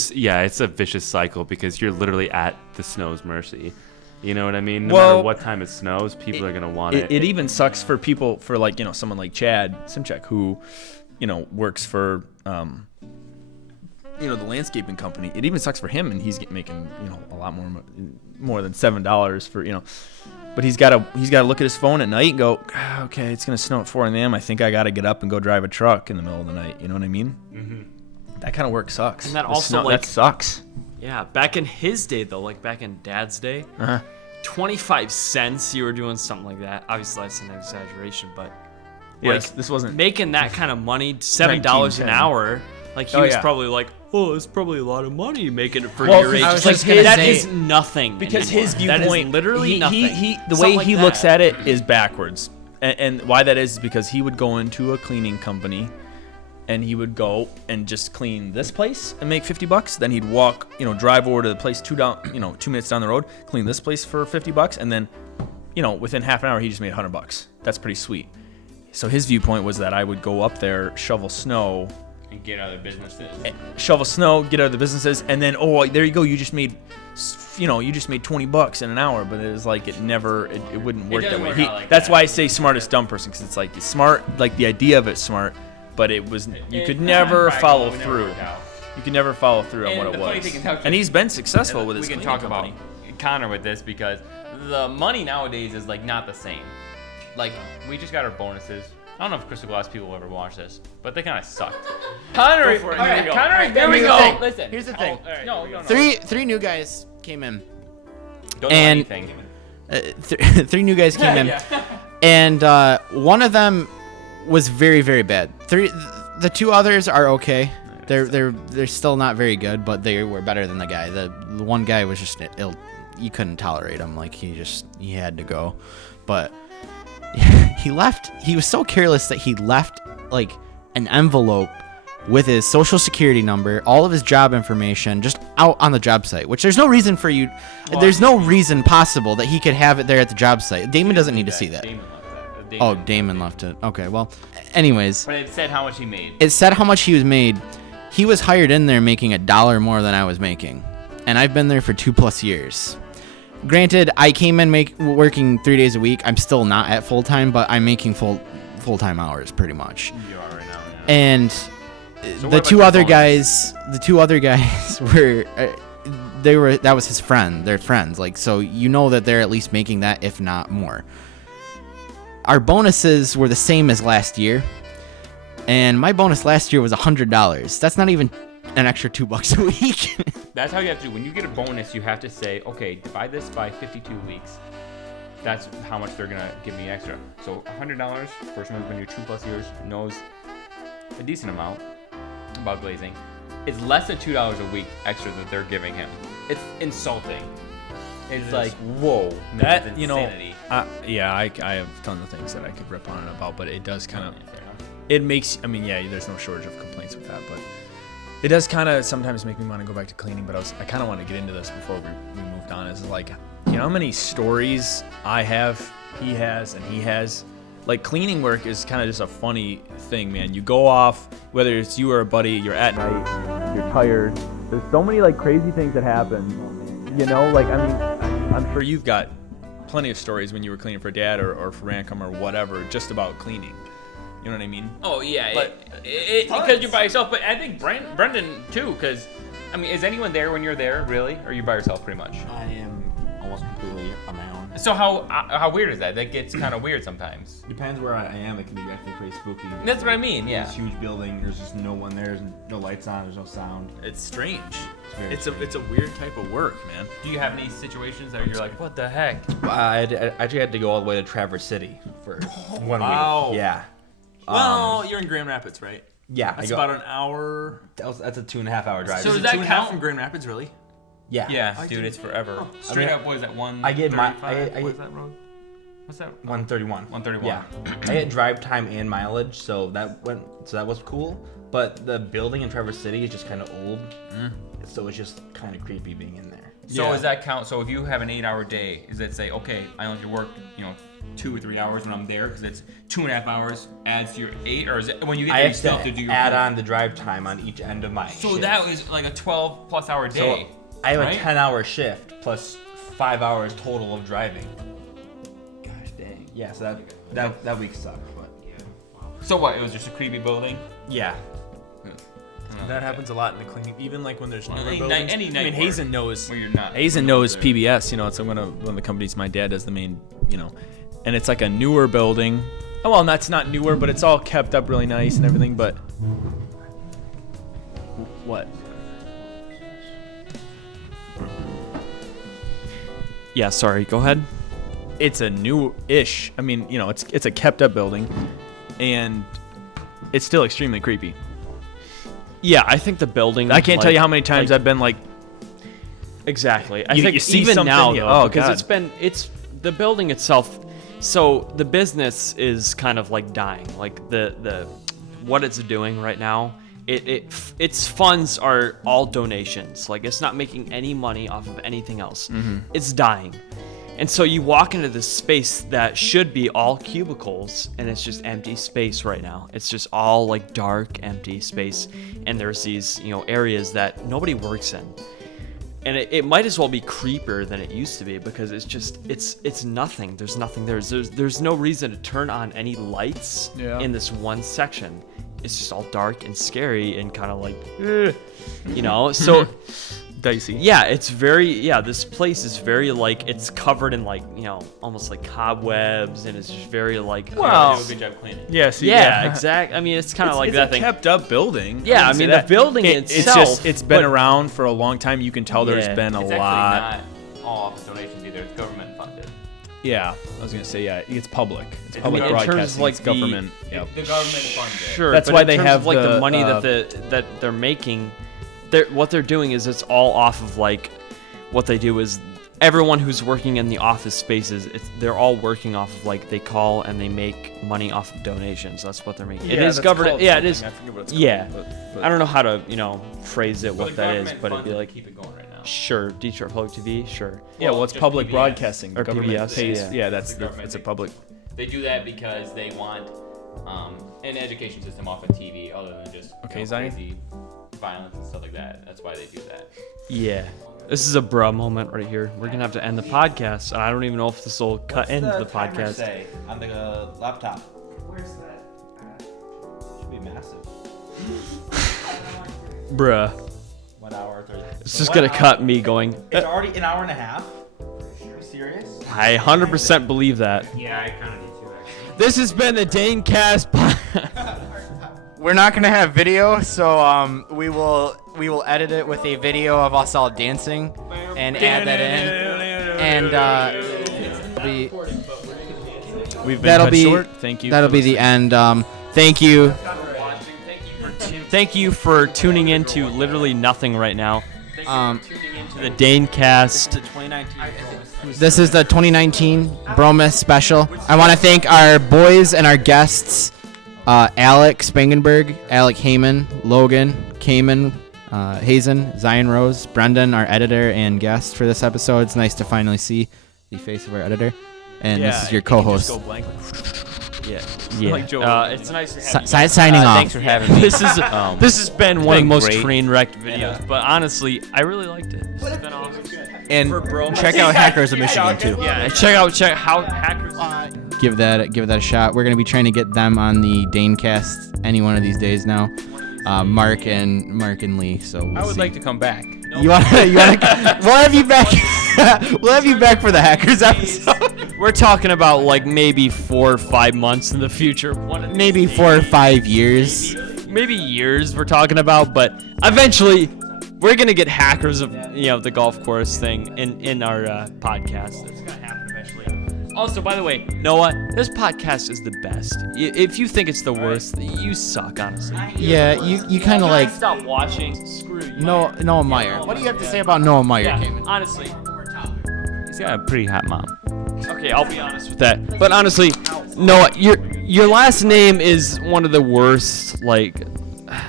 a vicious cycle because you're literally at the snow's mercy. You know what I mean? No Well, matter what time it snows, people are gonna want it. It even sucks for people, for like, you know, someone like Chad Simchek who, you know, works for, you know, the landscaping company. It even sucks for him, and he's making, you know, a lot more than $7 for, you know. But he's got to look at his phone at night and go, okay, it's gonna snow at 4 a.m. I think I got to get up and go drive a truck in the middle of the night. You know what I mean? Mm-hmm. That kind of work sucks. And that also, like, that sucks. Yeah, back in his day though, like back in Dad's day, Uh-huh. 25 cents you were doing something like that. Obviously that's an exaggeration, but Yes, like, this wasn't making that kind of money, $7 an 1910. hour. Like he Oh, was yeah. probably like, oh, it's probably a lot of money making it for Well, your age. I was It's like just gonna that say- is nothing. Because anymore. his viewpoint, that is literally nothing. the way he looks at it is backwards, and why that is because he would go into a cleaning company, and he would go and just clean this place and make $50. Then he'd walk, you know, drive over to the place 2 minutes down the road, clean this place for $50, and then, you know, within half an hour he just made $100. That's pretty sweet. So his viewpoint was that I would go up there, shovel snow, And get other businesses. get out of the businesses, and then, oh, there you go, you just made $20 in an hour. But it was like it wouldn't work that doesn't way. work out like That's that. why I say smartest dumb person, because it's like smart, like the idea of it's smart, but you could never follow through. You could never follow through on And what the it funny was. thing is how- And he's been successful with his We can cleaning talk company. about Connor with this because the money nowadays is like not the same. Like we just got our bonuses. I don't know if Crystal Glass people will ever watch this, but they kind of sucked. Connor, Go for it. all Here right, we go. Connor, there we Here's go. the thing. Listen, Here's the thing. all right, no. Three new guys came in. Don't know and- anything. Three new guys came in, and one of them was very, very bad. The 2 others are okay. They're still not very good, but they were better than the guy. The one guy was just ill. You couldn't tolerate him. Like he had to go, but he left. He was so careless that he left like an envelope with his social security number, all of his job information, just out on the job site. Which there's no reason for you. There's no reason possible that he could have it there at the job site. Damon doesn't need to see that. Damon left that. Oh, Damon left it. Okay, well, anyways, But it said how much he made. it said how much he was made. He was hired in there making $1 more than I was making, and I've been there for 2+ years. Granted, I came in working 3 days a week. I'm still not at full time, but I'm making full-time hours pretty much. You are right now. Yeah. And So the what two about other your bonus? guys were that was his friend. They're friends, like, so you know that they're at least making that, if not more. Our bonuses were the same as last year, and my bonus last year was $100. That's not even an extra $2 a week. That's how you have to do. When you get a bonus, you have to say, okay, divide this by 52 weeks. That's how much they're gonna give me extra. So $100, person who's been here 2+ years knows a decent amount about glazing. It's less than $2 a week extra that they're giving him. It's insulting. It's like, whoa, That, that's you know, insanity. I have tons of things that I could rip on it about, but it does kind of, Fair enough. it makes, I mean, yeah, there's no shortage of complaints with that, but it does kind of sometimes make me want to go back to cleaning, but I kind of want to get into this before we moved on, is like, you know how many stories I have, he has, like cleaning work is kind of just a funny thing, man. You go off, whether it's you or a buddy, you're at night, you're tired. There's so many like crazy things that happen, you know. Like I mean, I'm sure you've got plenty of stories when you were cleaning for Dad or for Rancom or whatever, just about cleaning. You know what I mean? Oh yeah, But because you're by yourself. But I think Brendan too, because I mean, is anyone there when you're there really, or are you by yourself pretty much? I am almost completely on my own. So how weird is that? That gets kind of weird sometimes. Depends where I am. It can be actually pretty spooky. That's what I mean. Yeah. This huge building. There's just no one there. There's no lights on. There's no sound. It's strange. very It's a weird type of work, man. Do you have any situations that you're like, what the heck? I actually had to go all the way to Traverse City for 1 Wow. week. Yeah. Well, you're in Grand Rapids, right? Yeah. That's about an hour. That's a 2.5 hour drive. So Is does it that 2.5 count? from Grand Rapids, really? yeah. Yeah, dude, it's forever. Straight up, what is that? I get my- 135? I What is that road? What's that? 131. 131. Yeah. I had drive time and mileage, so that was cool. But the building in Traverse City is just kind of old, so it's just kind of creepy being in there. So Yeah. does that count? So if you have an 8-hour day, does that say, okay, I only have to work, 2 or 3 hours when I'm there because it's 2.5 hours adds to your 8, or is it when you get I there you have still to have to do your add full- on the drive time on each end of my So shift. that was like a 12+ hour day. So I have right? a 10-hour shift plus 5 hours total of driving. Gosh dang. Yeah, so that week sucked, but So what? It was just a creepy building. yeah. That happens a lot in the cleaning, even like when there's newer Any buildings. night- any I night mean, work Hazen knows. where you're not. Hazen knows PBS. It's one of the companies my dad does the main. And it's like a newer building. Oh well, that's not newer, but it's all kept up really nice and everything. But what? Yeah, sorry. Go ahead. It's a new-ish. I mean, it's a kept up building, and it's still extremely creepy. Yeah, I think the building. I can't tell you how many times I've been like, Exactly. I You- think you see even something, now, you- though, oh, because God. it's the building itself. So the business is kind of like dying. Like the what it's doing right now. Its funds are all donations. Like it's not making any money off of anything else. It's dying. And so you walk into this space that should be all cubicles, and it's just empty space right now. It's just all like dark, empty space, and there's these areas that nobody works in. And it might as well be creepier than it used to be because it's nothing. There's nothing there. There's no reason to turn on any lights in this one section. It's just all dark and scary and kind of like, so dicey. yeah, it's very, this place is very like, it's covered in like, almost like cobwebs, and it's just very like, Well, Do a good job cleaning. Yeah. See, yeah, exactly. I mean, it's kind of like it's that a thing. kept up building. Yeah, wouldn't I say mean, the that. building It's itself, it's been but- around for a long time. You can tell there's Yeah. been a It's lot. actually not all office donations either. It's government funded. Yeah, I was gonna say it's public. It's I public mean, in terms of, broadcasting. like, it's government. Yep. The government funded. Sure, That's but why in they terms have of, like the the, money that they're making. What they're doing is it's all off of like what they do is everyone who's working in the office spaces. They're all working off of like they call and they make money off of donations. That's what they're making. It is government. Yeah, it is. I forget what it's Yeah, called, but I don't know how to phrase it But what the that is, government but it'd be funded like to keep it going right now. sure Detroit Public TV, sure. Yeah, well, it's just public PBS. broadcasting. The Or government PBS, pays. yeah. Yeah, that's The government it's a pays. public. They do that because they want an education system off of TV, other than just Okay, Zion? crazy violence and stuff like that. That's why they do that. Yeah. This is a bruh moment right here. We're gonna have to end the podcast, and I don't even know if this will cut into the podcast. Say on the laptop? Where's that? Should be massive. Bruh. 1 hour 30. It's just gonna cut me going. It's already an hour and a half. Are you serious? I 100% believe that. Yeah, I kind of need to actually. This has been the DayneCast We're not gonna have video, so we will edit it with a video of us all dancing and add that in, and We've been that'll cut be short. Thank you. that'll for be the listening. end. Thank you. Thank you for tuning in to literally nothing right now. Um, To the DayneCast. The 2019. This is the 2019 Bromas special. I want to thank our boys and our guests, Alec Spangenberg, Alec Heyman, Logan Kamen, Hazen, Zion Rose, Brendan, our editor and guest for this episode. It's nice to finally see the face of our editor. And this is your you can just co-host. go blank. Yeah. Like Joe. It's nice to have you. Signing off. Thanks for having me. This has been one of the been most great. train-wrecked videos, but honestly, I really liked it. This has been awesome. And For Bromas. check out Hackers of Michigan too. Yeah, check how hackers. Give that a shot. We're gonna be trying to get them on the DayneCast any one of these days now. Mark and Lee. So we'll I would see. like to come back. You wanna? We'll have you back. We'll have you back for the Hackers episode. We're talking about like maybe 4 or 5 months in the future. Maybe 4 or 5 years. Maybe years we're talking about, but eventually we're gonna get hackers of the golf course thing in our podcast. It's gonna happen eventually. Also, by the way, Noah, this podcast is the best. If you think it's the worst, you suck, honestly. Yeah, you kind of like Stop watching. Screw you. Noah Meyer. What do you have to say about Noah Meyer, Yeah, Cayman? honestly. He's got a pretty hot mom. Okay, I'll be honest with that. But honestly, Noah, your last name is one of the worst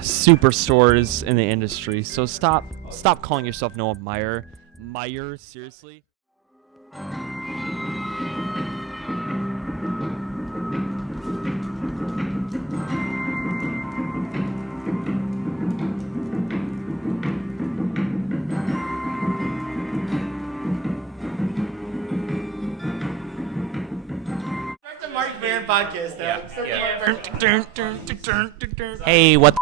superstores in the industry. So stop calling yourself Noah Meyer. Meyer, seriously? Mark Maron podcast. Hey, what the